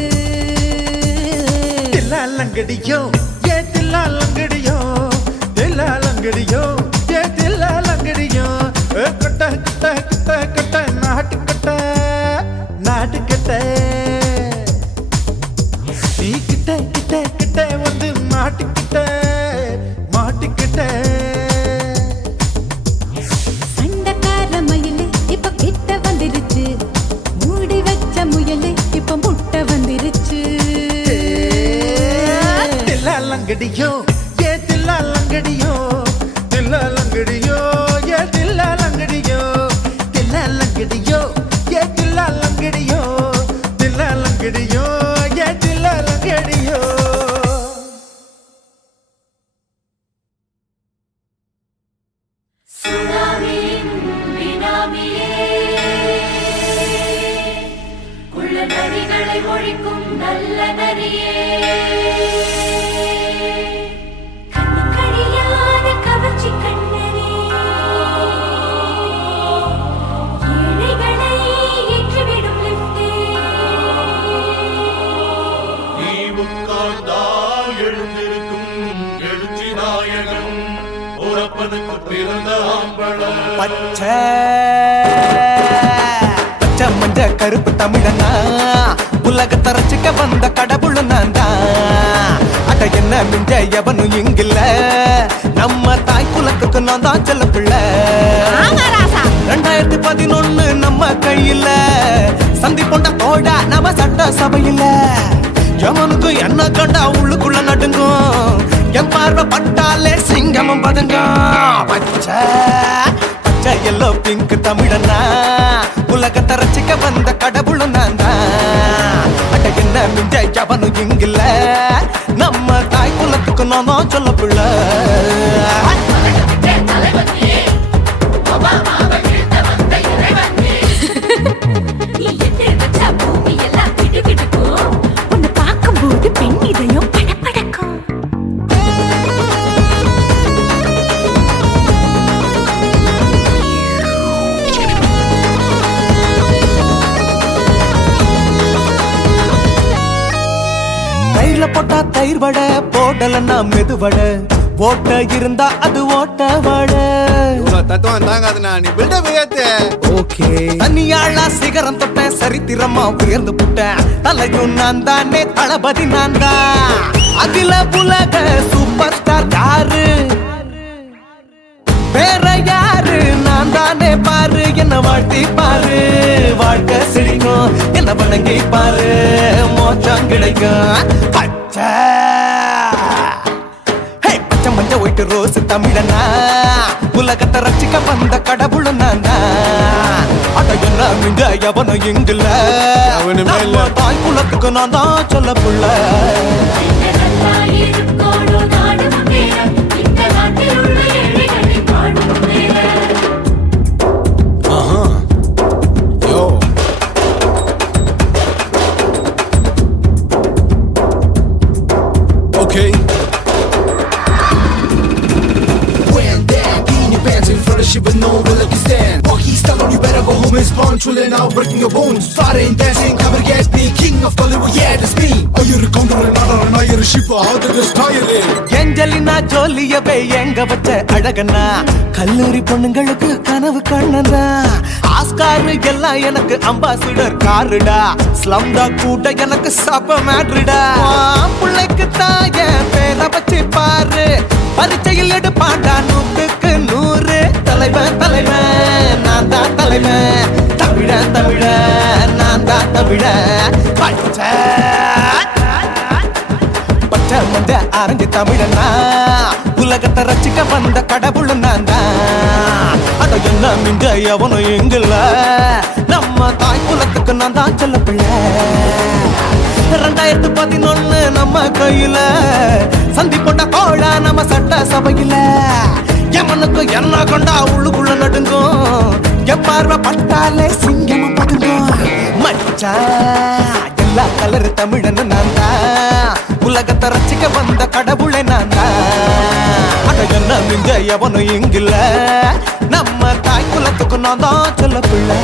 தில்லா லங்கடியோ ஏ தில்லா லங்கடியோ தில்லா லங்கடியோ ஏ தில்லா லங்கடியோ ஏ கட்ட கட்ட கட்ட கட்ட நாட்டு கட்ட நாட்டு கட்ட நீ கிட்ட கிட்ட கிட்ட வந்து மாட்டிக்கிட்ட மாட்டிக்கிட்ட சண்டக்கார மயிலு இப்ப கிட்ட வந்துருச்சு மூடி வச்ச முயலு இப்ப முட்டை வந்துருச்சு தில்லா லங்கடியோ ஏ தில்லா லங்கடியோ தில்லா லங்கடியோ ஏ தில்லா லங்கடியோ தில்லா லங்கடியோ ஏ தில்லா லங்கடியோ தில்லா லங்கடியோ ஏ தில்லா லங்கடியோ நரிகளை ஒழிக்கும் நல்ல நரியே கண்ணுக்கடியாத கவர்ச்சி கண்ணனே ஏழைகளை ஏற்றிவிடும் லிப்டே நீ உட்கார்ந்தால் எழுந்திருக்கும் எழுச்சி நாயகன் உறப்பனுக்கு பிறந்த ஆம்பளம் பச்சை மஞ்ச கருப்பு தமிழனா உலகத்தை ரசிக்க வந்த கடவுள் நான் தான் அட என்ன என்ன மிஞ்ச எவனும் இங்கில்ல நம்ம தாய் குலத்துக்கு நான் தான் செல்ல பிள்ளை 2011 நம்ம கையில சந்தி போண்ட தோடா நம்ம சட்ட சபையில எவனுக்கு என்ன கண்டா உள்ளுக்குள்ள நடுங்கும் என் பார்வை பட்டாலே சிங்கமும் பதுங்கும் பச்சை பச்சை எல்லோ பிங்க் தமிழனா உலகத்தை ரசிக்க வந்த கடவுளும் நான் தான் அட என்ன மிஞ்ச எவனும் இங்கில்ல நம்ம தாய் குலத்துக்கு நான் தான் சொல்ல பிள்ளை பார்க்கும்போது பெண் இதயம் படபடக்கும். தயிர்ல போட்டா தயிர் வடை போடலன்னா மெது வடை ஓட்ட இருந்தா அது ஓட்ட வடை தத்துவம் தாங்காதுண்ணா நீ பில்டப் ஏத்து ஓகே தனியாளா சிகரம் தொட்டேன் சரித்திரமா உயர்ந்து புட்டேன் தலையும் நான் தானே தளபதி நான் தான் அகில உலக சூப்பர் ஸ்டார் யாரு வேற யாரு நான் தானே பாரு என்ன வாழ்த்தி பாரு வாழ்க்கை சிரிக்கும் என்ன வணங்கி பாரு மோச்சம் கிடைக்கும் பச்சை பச்சை மஞ்ச ஒயிட்டு ரோஸ் தமிழனா உலகத்தை ரசிக்க வந்த கடவுளும் நான் தான் அட என்ன மிஞ்ச எவனும் இங்குல நம்ம தாய் குலத்துக்கு நான் தான் சொல்ல புள்ள நல்லா இருக்கோடும் நாடும் வேற, இந்த நாட்டில் உள்ள ஏழைகளை பாடும் வேற. Okay. When that in your pants in front of shit with no will like you stand. Oh, he's telling you better go home and spawn. Chilling out, breaking your bones. Fighting, dancing, cover gas, be king of Hollywood, yeah, that's me. Oh, you're a condor and not you're a shipper. How did this tie you in? Angelina ஜோலியவே எங்க வச்ச அழகனா கல்லூரி பொண்ணுங்களுக்கு கனவு கண்ணனா Oscar எல்லாம் எனக்கு ambassador காருடா ஸ்லம்டா கூட எனக்கு சப்ப மேட்ருடா பிள்ளைக்கு தாய பேரை வச்சு பாரு பரீட்சையில் எடுப்பாண்டா 100க்கு 100 தலைவன் தலைவன் நான் தான் தலைவன் தமிழன் தமிழன் நான் தான் தமிழன் பச்சை பச்சை மஞ்ச ஆரஞ்சு தமிழனா உலகத்தை ரசிக்க வந்த கடவுளும் நான் தான் அட என்ன மிஞ்ச எவனும் எங்குல நம்ம தாய் குலத்துக்கு நான் தான் சொல்ல பிள்ளை 2011 நம்ம கையில சந்தி போட்ட கோழ நம்ம சட்ட சபையில எமனுக்கு என்ன கொண்டா உள்ளுக்குள்ள நடுங்கும் என் பார்வை பட்டாலே சிங்கமும் பதுங்கும் மச்சா எல்லா கலர் தமிழன்னு நான் தான் உலகத்தை ரசிக்க வந்த கடவுளை நான் தான் அட என்ன மிஞ்ச எவனும் இங்கில்ல நம்ம தாய் குலத்துக்கு நான் தான் சொல்ல பிள்ளை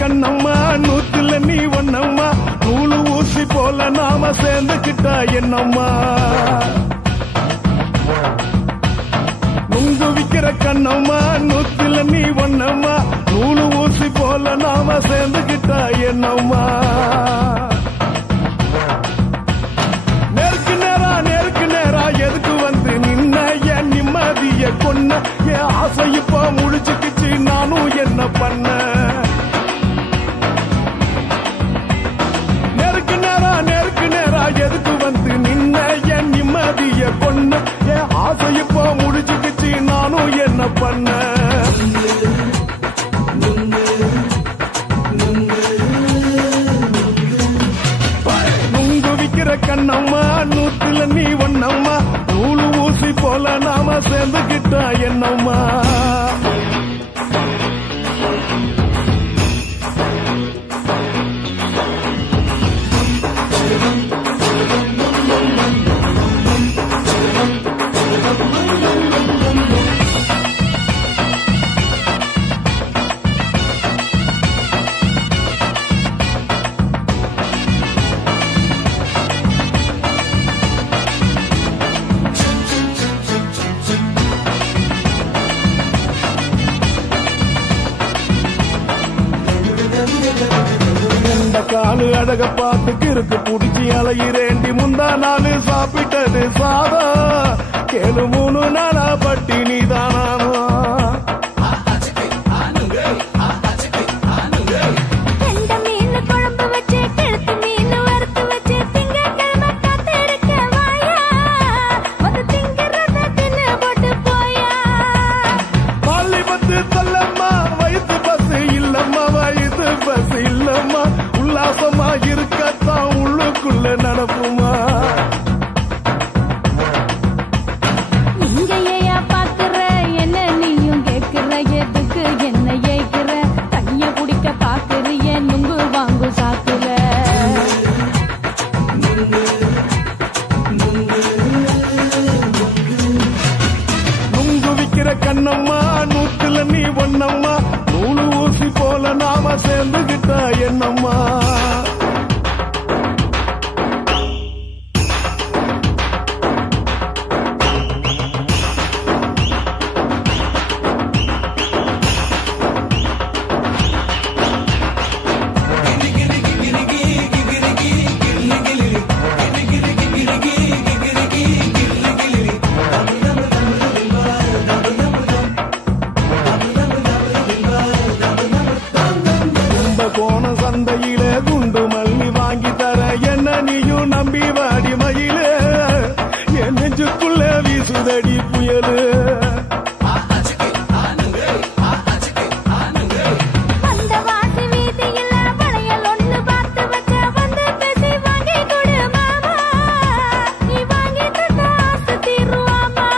கண்ணம்மா நூத்துல நீ ஒன்னம்மா நூலு ஊசி போல நாம சேர்ந்துக்கிட்டா என்னம்மா நுங்கு விக்கிற கண்ணம்மா நூத்துல நீ ஒன்னம்மா நூலு ஊசி போல நாம சேர்ந்துக்கிட்டா என்னம்மா நேருக்கு நேரா எதுக்கு வந்து நின்ன என் நிம்மதிய கொன்ன என் ஆசை இப்ப முடிச்சுக்கிச்சு நானும் என்ன பண்ண நாம சேர்ந்துகிட்டா என்னம்மா காலு அழக பார்த்து கிறுக்கு புடிச்சி அலையிறேண்டி முந்தா நாலு சாப்பிட்டது சாதம் கேளு 3 நாளா பட்டினி தானானோ பள்ளி பத்து சொல்லம்மா வயிற்று பஸ் இல்லம்மா வயிற்று பஸ் இல்லம்மா உல்லாசமா இருக்கத்தான் உள்ளுக்குள்ள நடப்புமா இங்கேயா பாக்குற என்ன நீயும் கேக்குற எதுக்கு என்ன ஏய்க்கிற கைய குடிக்க பாக்குறிய நுங்கு வாங்கு சாக்குற நுங்கு விக்கிற கண்ணம்மா நூத்துல நீ ஒன்னம்மா நூலு ஊசி போல நாம சேர்ந்துகிட்டா என்னம்மா கோண சந்தையிலே குண்டு மல்லி வாங்கி தர என்ன நீயும் நம்பி வாடி மயிலே என் நெஞ்சுக்குள்ள வீசுதடி புயலு அந்த வாசி வீதியில வளையல் ஒண்ணு பார்த்து வச்ச வந்து பேசி வாங்கி கொடு மாமா நீ வாங்கி தந்தா ஆசை தீருவாமா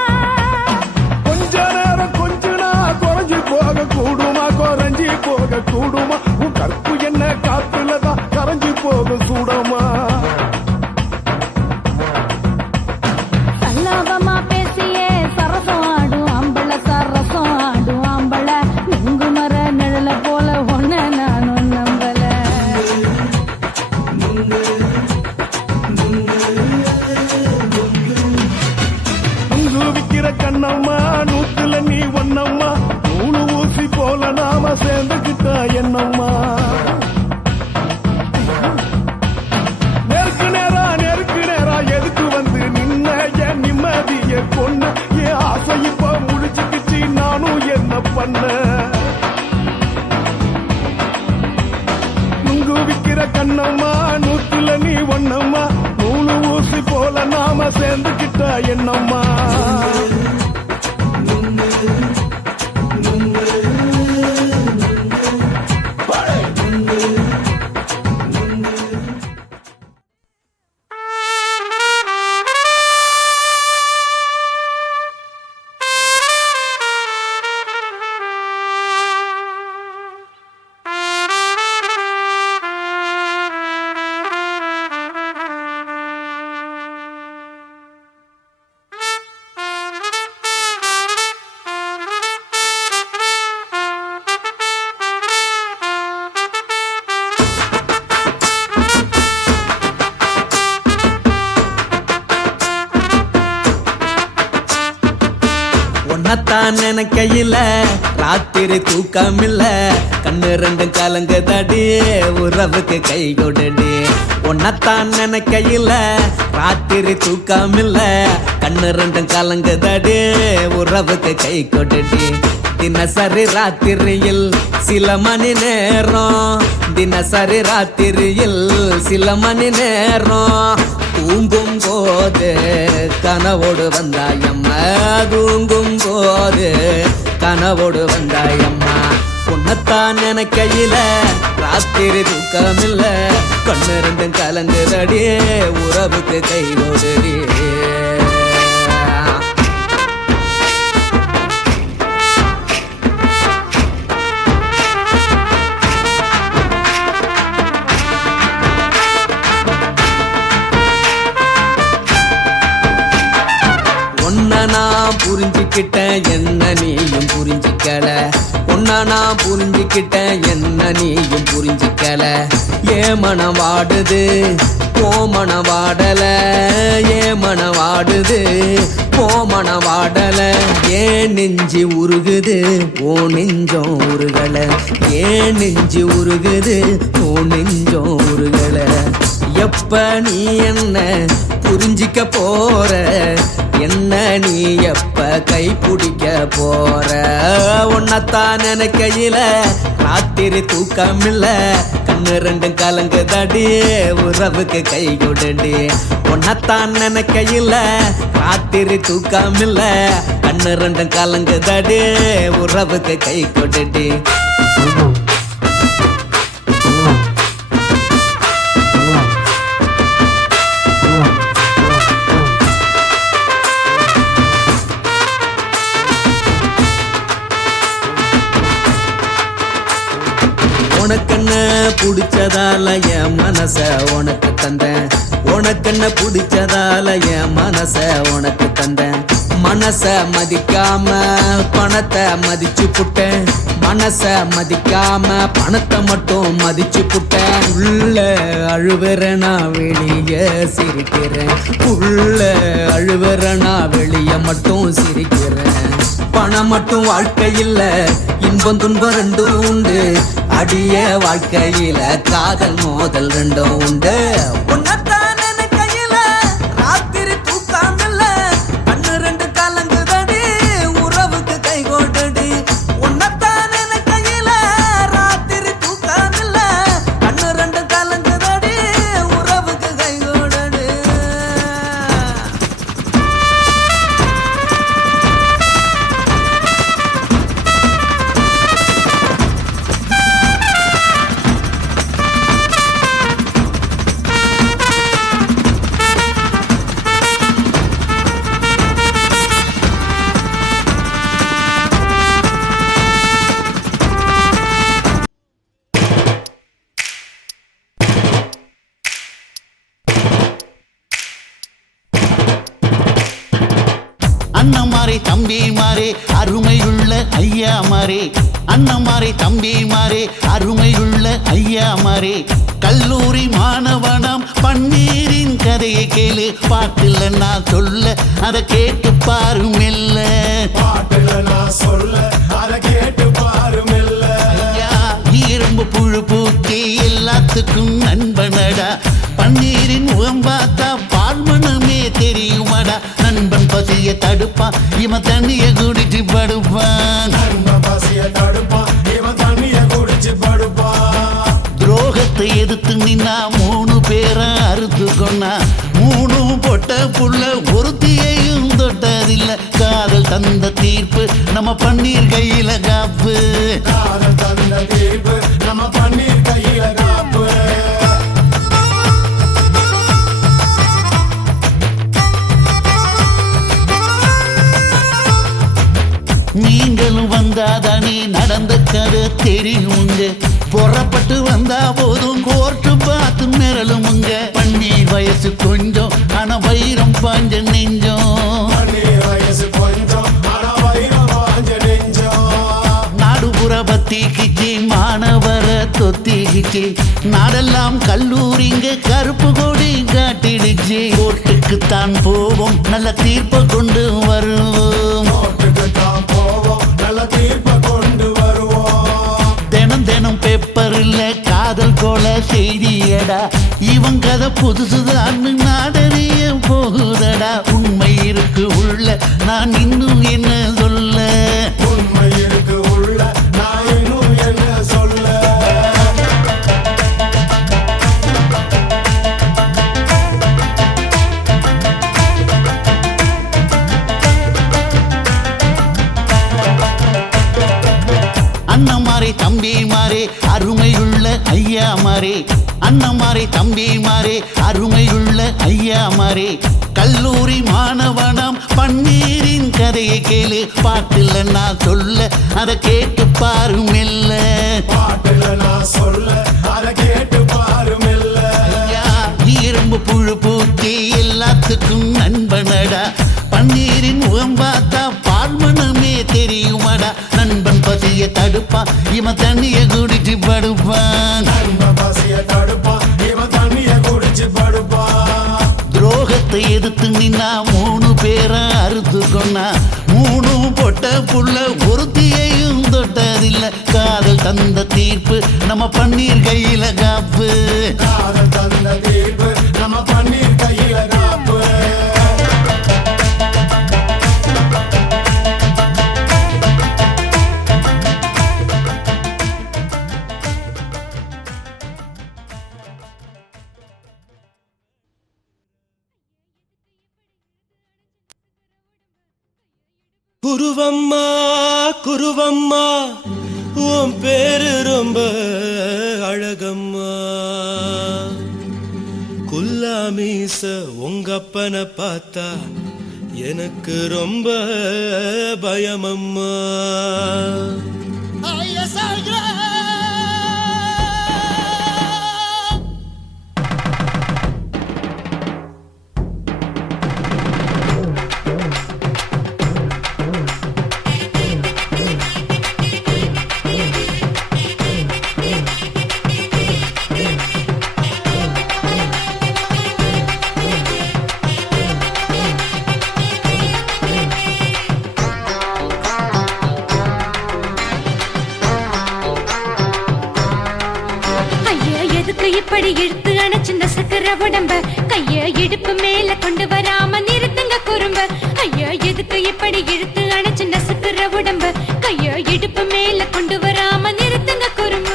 கொஞ்ச நேரம் கொஞ்ச நான் குறைஞ்சு போக கூடுமா குறைஞ்சி போக கூடுமா உன் கற்பு என்ன காத்துலதான் கரைஞ்சு போக சூடமா சல்லாபமா பேசியே சரசம் ஆடும் அம்பள சரசம் ஆடும் அம்பள நுங்கு மர நிழல போல ஒன்ன நானும் நம்பல நுங்கு விக்கிற கண்ணம்மா நூத்துல நீ ஒன்னம்மா நூலு ஊசி போல நாம சேர்ந்துகிட்டா என்னம்மா நெருக்கு நேரா எதுக்கு வந்து நின்ன என் நிம்மதிய கொன்ன என் ஆசை இப்ப முடிச்சுக்கிச்சு நானும் என்ன பண்ண நுங்கு விக்கிற கண்ணம்மா நூத்துல நீ ஒன்னம்மா நூலு ஊசி போல நாம சேர்ந்துகிட்டா என்னம்மா உன்னத்தான் நினைக்கையில ராத்திரி தூக்கமில்ல கண்ணு ரெண்டும் கலங்குதடி உறவுக்கு கை கொடுடி உன்னத்தான் நினைக்கையில ராத்திரி தூக்கமில்ல கண்ணு ரெண்டும் கலங்குதடி உறவுக்கு கை கொடுடி தினசரி ராத்திரியில் சில மணி நேரம் தினசரி ராத்திரியில் சில மணி நேரம் தூங்கும் போது கனவோடு வந்தாயம்மா தூங்கும் போது கனவோடு வந்தாயம்மா உன்னத்தான் நினைக்கையில ராத்திரி தூக்கமில்ல கண்ணு ரெண்டும் கலங்குதடி உறவுக்கு கை ஓடுடி புரிஞ்சிக்கல உன்ன நான் புரிஞ்சுக்கிட்டேன் என்ன நீயும் புரிஞ்சிக்கல ஏ மனம் வாடுது ஓ மனம் வாடல ஏ மனம் வாடுது ஓ மனம் வாடல ஏன் நெஞ்சு உருகுது ஓ நெஞ்சம் உருகல ஏன் நெஞ்சு உருகுது ஓ நெஞ்சம் உருகல எப்ப நீ என்ன புரிஞ்சிக்க போற என்ன நீ எப்ப கை பிடிக்க போற உன்னத்தான் நினைக்கையில ராத்திரி தூக்கம் இல்ல கண்ணு ரெண்டும் கலங்குதடி உறவுக்கு கை கொடுடி உன்னத்தான் நினைக்கையில ராத்திரி தூக்கம் இல்ல கண்ணு ரெண்டும் கலங்குதடி உறவுக்கு கை கொடுடி உனக்கென்ன பிடிச்சதால என் மனச உனக்கு தந்தேன் உனக்கென்ன பிடிச்சதால என் மனச உனக்கு தந்தேன் மனச மதிக்காம பணத்தை மதிச்சு புட்டேன் மனச மதிக்காம பணத்தை மட்டும் மதிச்சு புட்டேன் உள்ள அழுவுற நான் வெளிய சிரிக்கிறேன் உள்ள அழுவுற நான் வெளிய மட்டும் சிரிக்கிறேன் பணம் மட்டும் வாழ்க்கையில் இன்பம் துன்பம் ரெண்டும் உண்டு அடிய வாழ்க்கையில காதல் மோதல் ரெண்டும் உண்டு உன்னத்தான் நினைக்கையில ராத்திரி தூக்கம் இல்ல கண்ணு ரெண்டு கலங்குதடி உறவுக்கு கை கோட்டடி உன்னத்தான் நினைக்கையில ராத்திரி தூக்கம் இல்ல கண்ணு ரெண்டு கலங்குதடி உறவுக்கு கை கோட்டடி அண்ணன் மாறே தம்பி மாறே அருமையுள்ள ஐயா மாறே அண்ணன் மாறே தம்பி மாறே அருமையுள்ள ஐயா மாறே கல்லூரி மாணவனாம் பன்னீரின் கதையை கேளு பாட்டுல நான் சொல்ல அதை கேட்டு பாரு மெல்ல பாட்டுல நான் சொல்ல அதை கேட்டு பாரு மெல்ல ஐயா நீரும்பு புழு பூக்கி எல்லாத்துக்கும் நண்பனடா பன்னீரின் முகம் பார்த்தா பால்மனமே தெரியுமாடா நண்பன் பசிய தடுப்பான் இவன் தண்ணிய குடிச்சு படுப்பான் நண்பன் பசிய தடுப்பான் இவன் தண்ணிய குடிச்சு படுப்பான் துரோகத்தை எதிர்த்து நின்னா 3 பேரை அறுத்து கொன்னா 3 பொட்ட புள்ள ஒருத்தியையும் தொட்டதில்லை காதல் தந்த தீர்ப்பு நம்ம பன்னீர் கையில காப்பு காதல் தந்த தீர்ப்பு நம்ம பன்னீர் கையில காப்பு நீங்களும் வந்தாதானே நடந்த கதை தெரியுங்க புறப்பட்டு வந்தா போதும் கோர்ட்டு பார்த்து மிரளுமுங்க பன்னீர் வயசு கொஞ்சம் ஆனா வைரம் பாஞ்ச நெஞ்சம் பன்னீர் வயசு கொஞ்சம் ஆனா வைரம் பாஞ்ச நெஞ்சம் நாடுபுற பத்திக்கிச்சு மாணவர தொத்திக்கிச்சு நாடெல்லாம் கல்லூரிங்க கருப்பு கொடி காட்டிடுச்சு கோர்ட்டுக்குத்தான் போவோம் நல்ல தீர்ப்பை கொண்டு வருவோம் கோர்ட்டுக்குத்தான் போவோம் நல்ல தீர்ப்பை கொண்டு வருவோம் தினம் தினம் பேப்பர்ல காதல் கொலை செய்தியடா இவன் கதை புதுசுதான் நாடறிய போகுதடா உண்மை இருக்கு உள்ள நான் இன்னும் என்ன சொல்ல உண்மை இருக்கு உள்ள நான் இன்னும் என்ன சொல்ல அண்ணன் மாறே தம்பி மாறே அருமையுள்ள ஐயா மாறே அண்ணன் மாறே தம்பி மாறே அருமையுள்ள ஐயா மாறே கல்லூரி மாணவனாம் பன்னீரின் கதையை கேளு பாட்டுல நான் சொல்ல அதை கேட்டு பாரு மெல்ல பாட்டுல நான் சொல்ல அதை கேட்டு பாரு மெல்ல ஐயா நீரும்பு புழு பூக்கி எல்லாத்துக்கும் நண்பனடா பன்னீரின் முகம் பார்த்தா பால்மனமே தெரியுமாடா நண்பன் தடுப்பான் இவன் தண்ணிய குடிச்சு படுப்பான் துரோகத்தை எதிர்த்து நின்னா 3 பேரை அறுத்து கொன்னா 3 பொட்ட புள்ள ஒருத்தியையும் தொட்டதில்ல காதல் தந்த தீர்ப்பு நம்ம பன்னீர் கையில காப்பு குருவம்மா குருவம்மா உன் பேரு ரொம்ப அழகம்மா குல்லாமீச உங்க அப்பனை பார்த்தா எனக்கு ரொம்ப பயமம்மா இப்படி இழுத்து அணைச்சு நசுக்கிற உடம்ப கைய இடுப்பு மேல கொண்டு வராம நிறுத்துங்க குறும்ப ஐயா எதுக்கு இப்படி இழுத்து அணைச்சு நசுக்கிற உடம்ப கைய இடுப்பு மேல கொண்டு வராம நிறுத்துங்க குறும்ப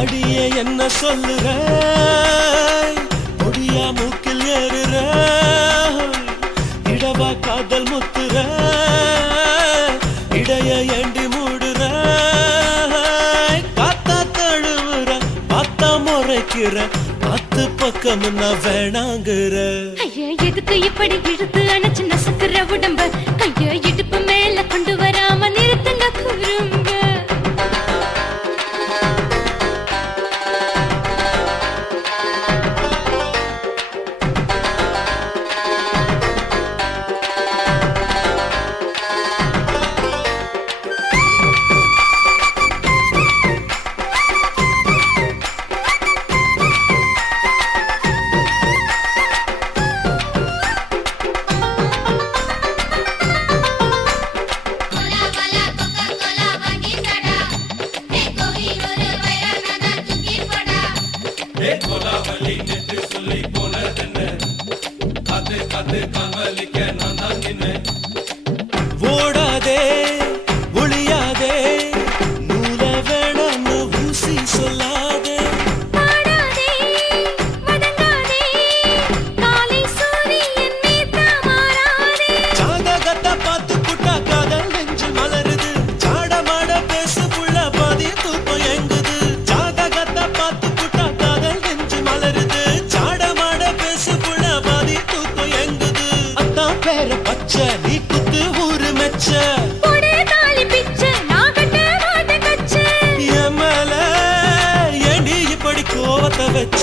அடியே என்ன சொல்லுற ஒடியா மூக்கில் ஏறுற இடவா காதல் முத்துற இடைய ஏண்டி மூடுற காத்தா தழுவுற பார்த்தா முறைக்கிற 10 பக்கம் நான் வேணாங்குற ஐயா எதுக்கு இப்படி இழுத்து அணைச்சு நசுக்கிற உடம்ப கைய இடுப்பு மேல கொண்டு வராம நிறுத்துங்க குறும்ப ஓடாதே ஒளியாதே நூல வேணான்னு ஊசி சொல்லாதே ஜாதகத்தை பார்த்து புட்டா காதல் நெஞ்சு மலருது சாடமாட பேசு புள்ள பாதி தூக்கம் எங்குது ஜாதகத்தை பார்த்து புட்டா காதல் நெஞ்சு மலருது சாடமாட பேசு புள்ள பாதி தூக்கம் எங்குது அத்தான் பேர பச்சை நீ குத்து ஊரு மெச்ச கோவத்தை வச்ச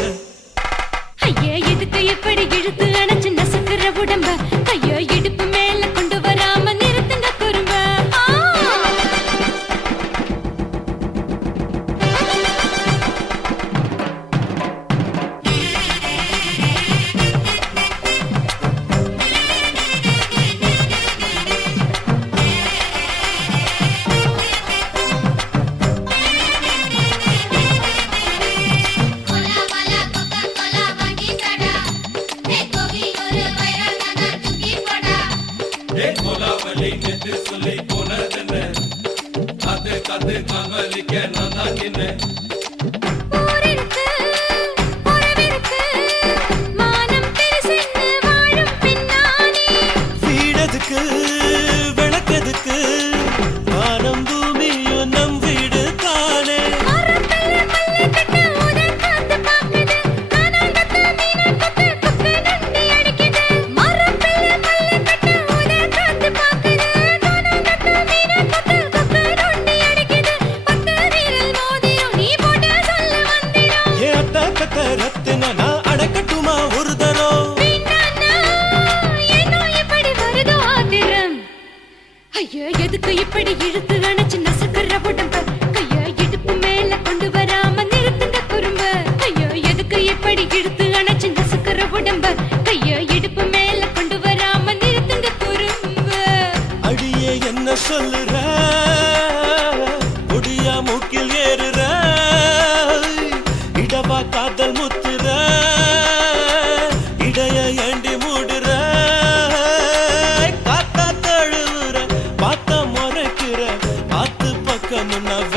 ஐயா எதுக்கு எப்படி இழுத்து அணைச்சு நசுக்கிற உடம்ப கையோ இடுப்பு மேல கொண்டு வராம நிறுத்துங்க குறும்ப வீடதுக்கு விளக்கதுக்கு வானம் பூமியும் நம் வீடு தானே ரத்தின நான் அடக்கட்டுமா ஒரு தரம் ஐயோ எது முன்ன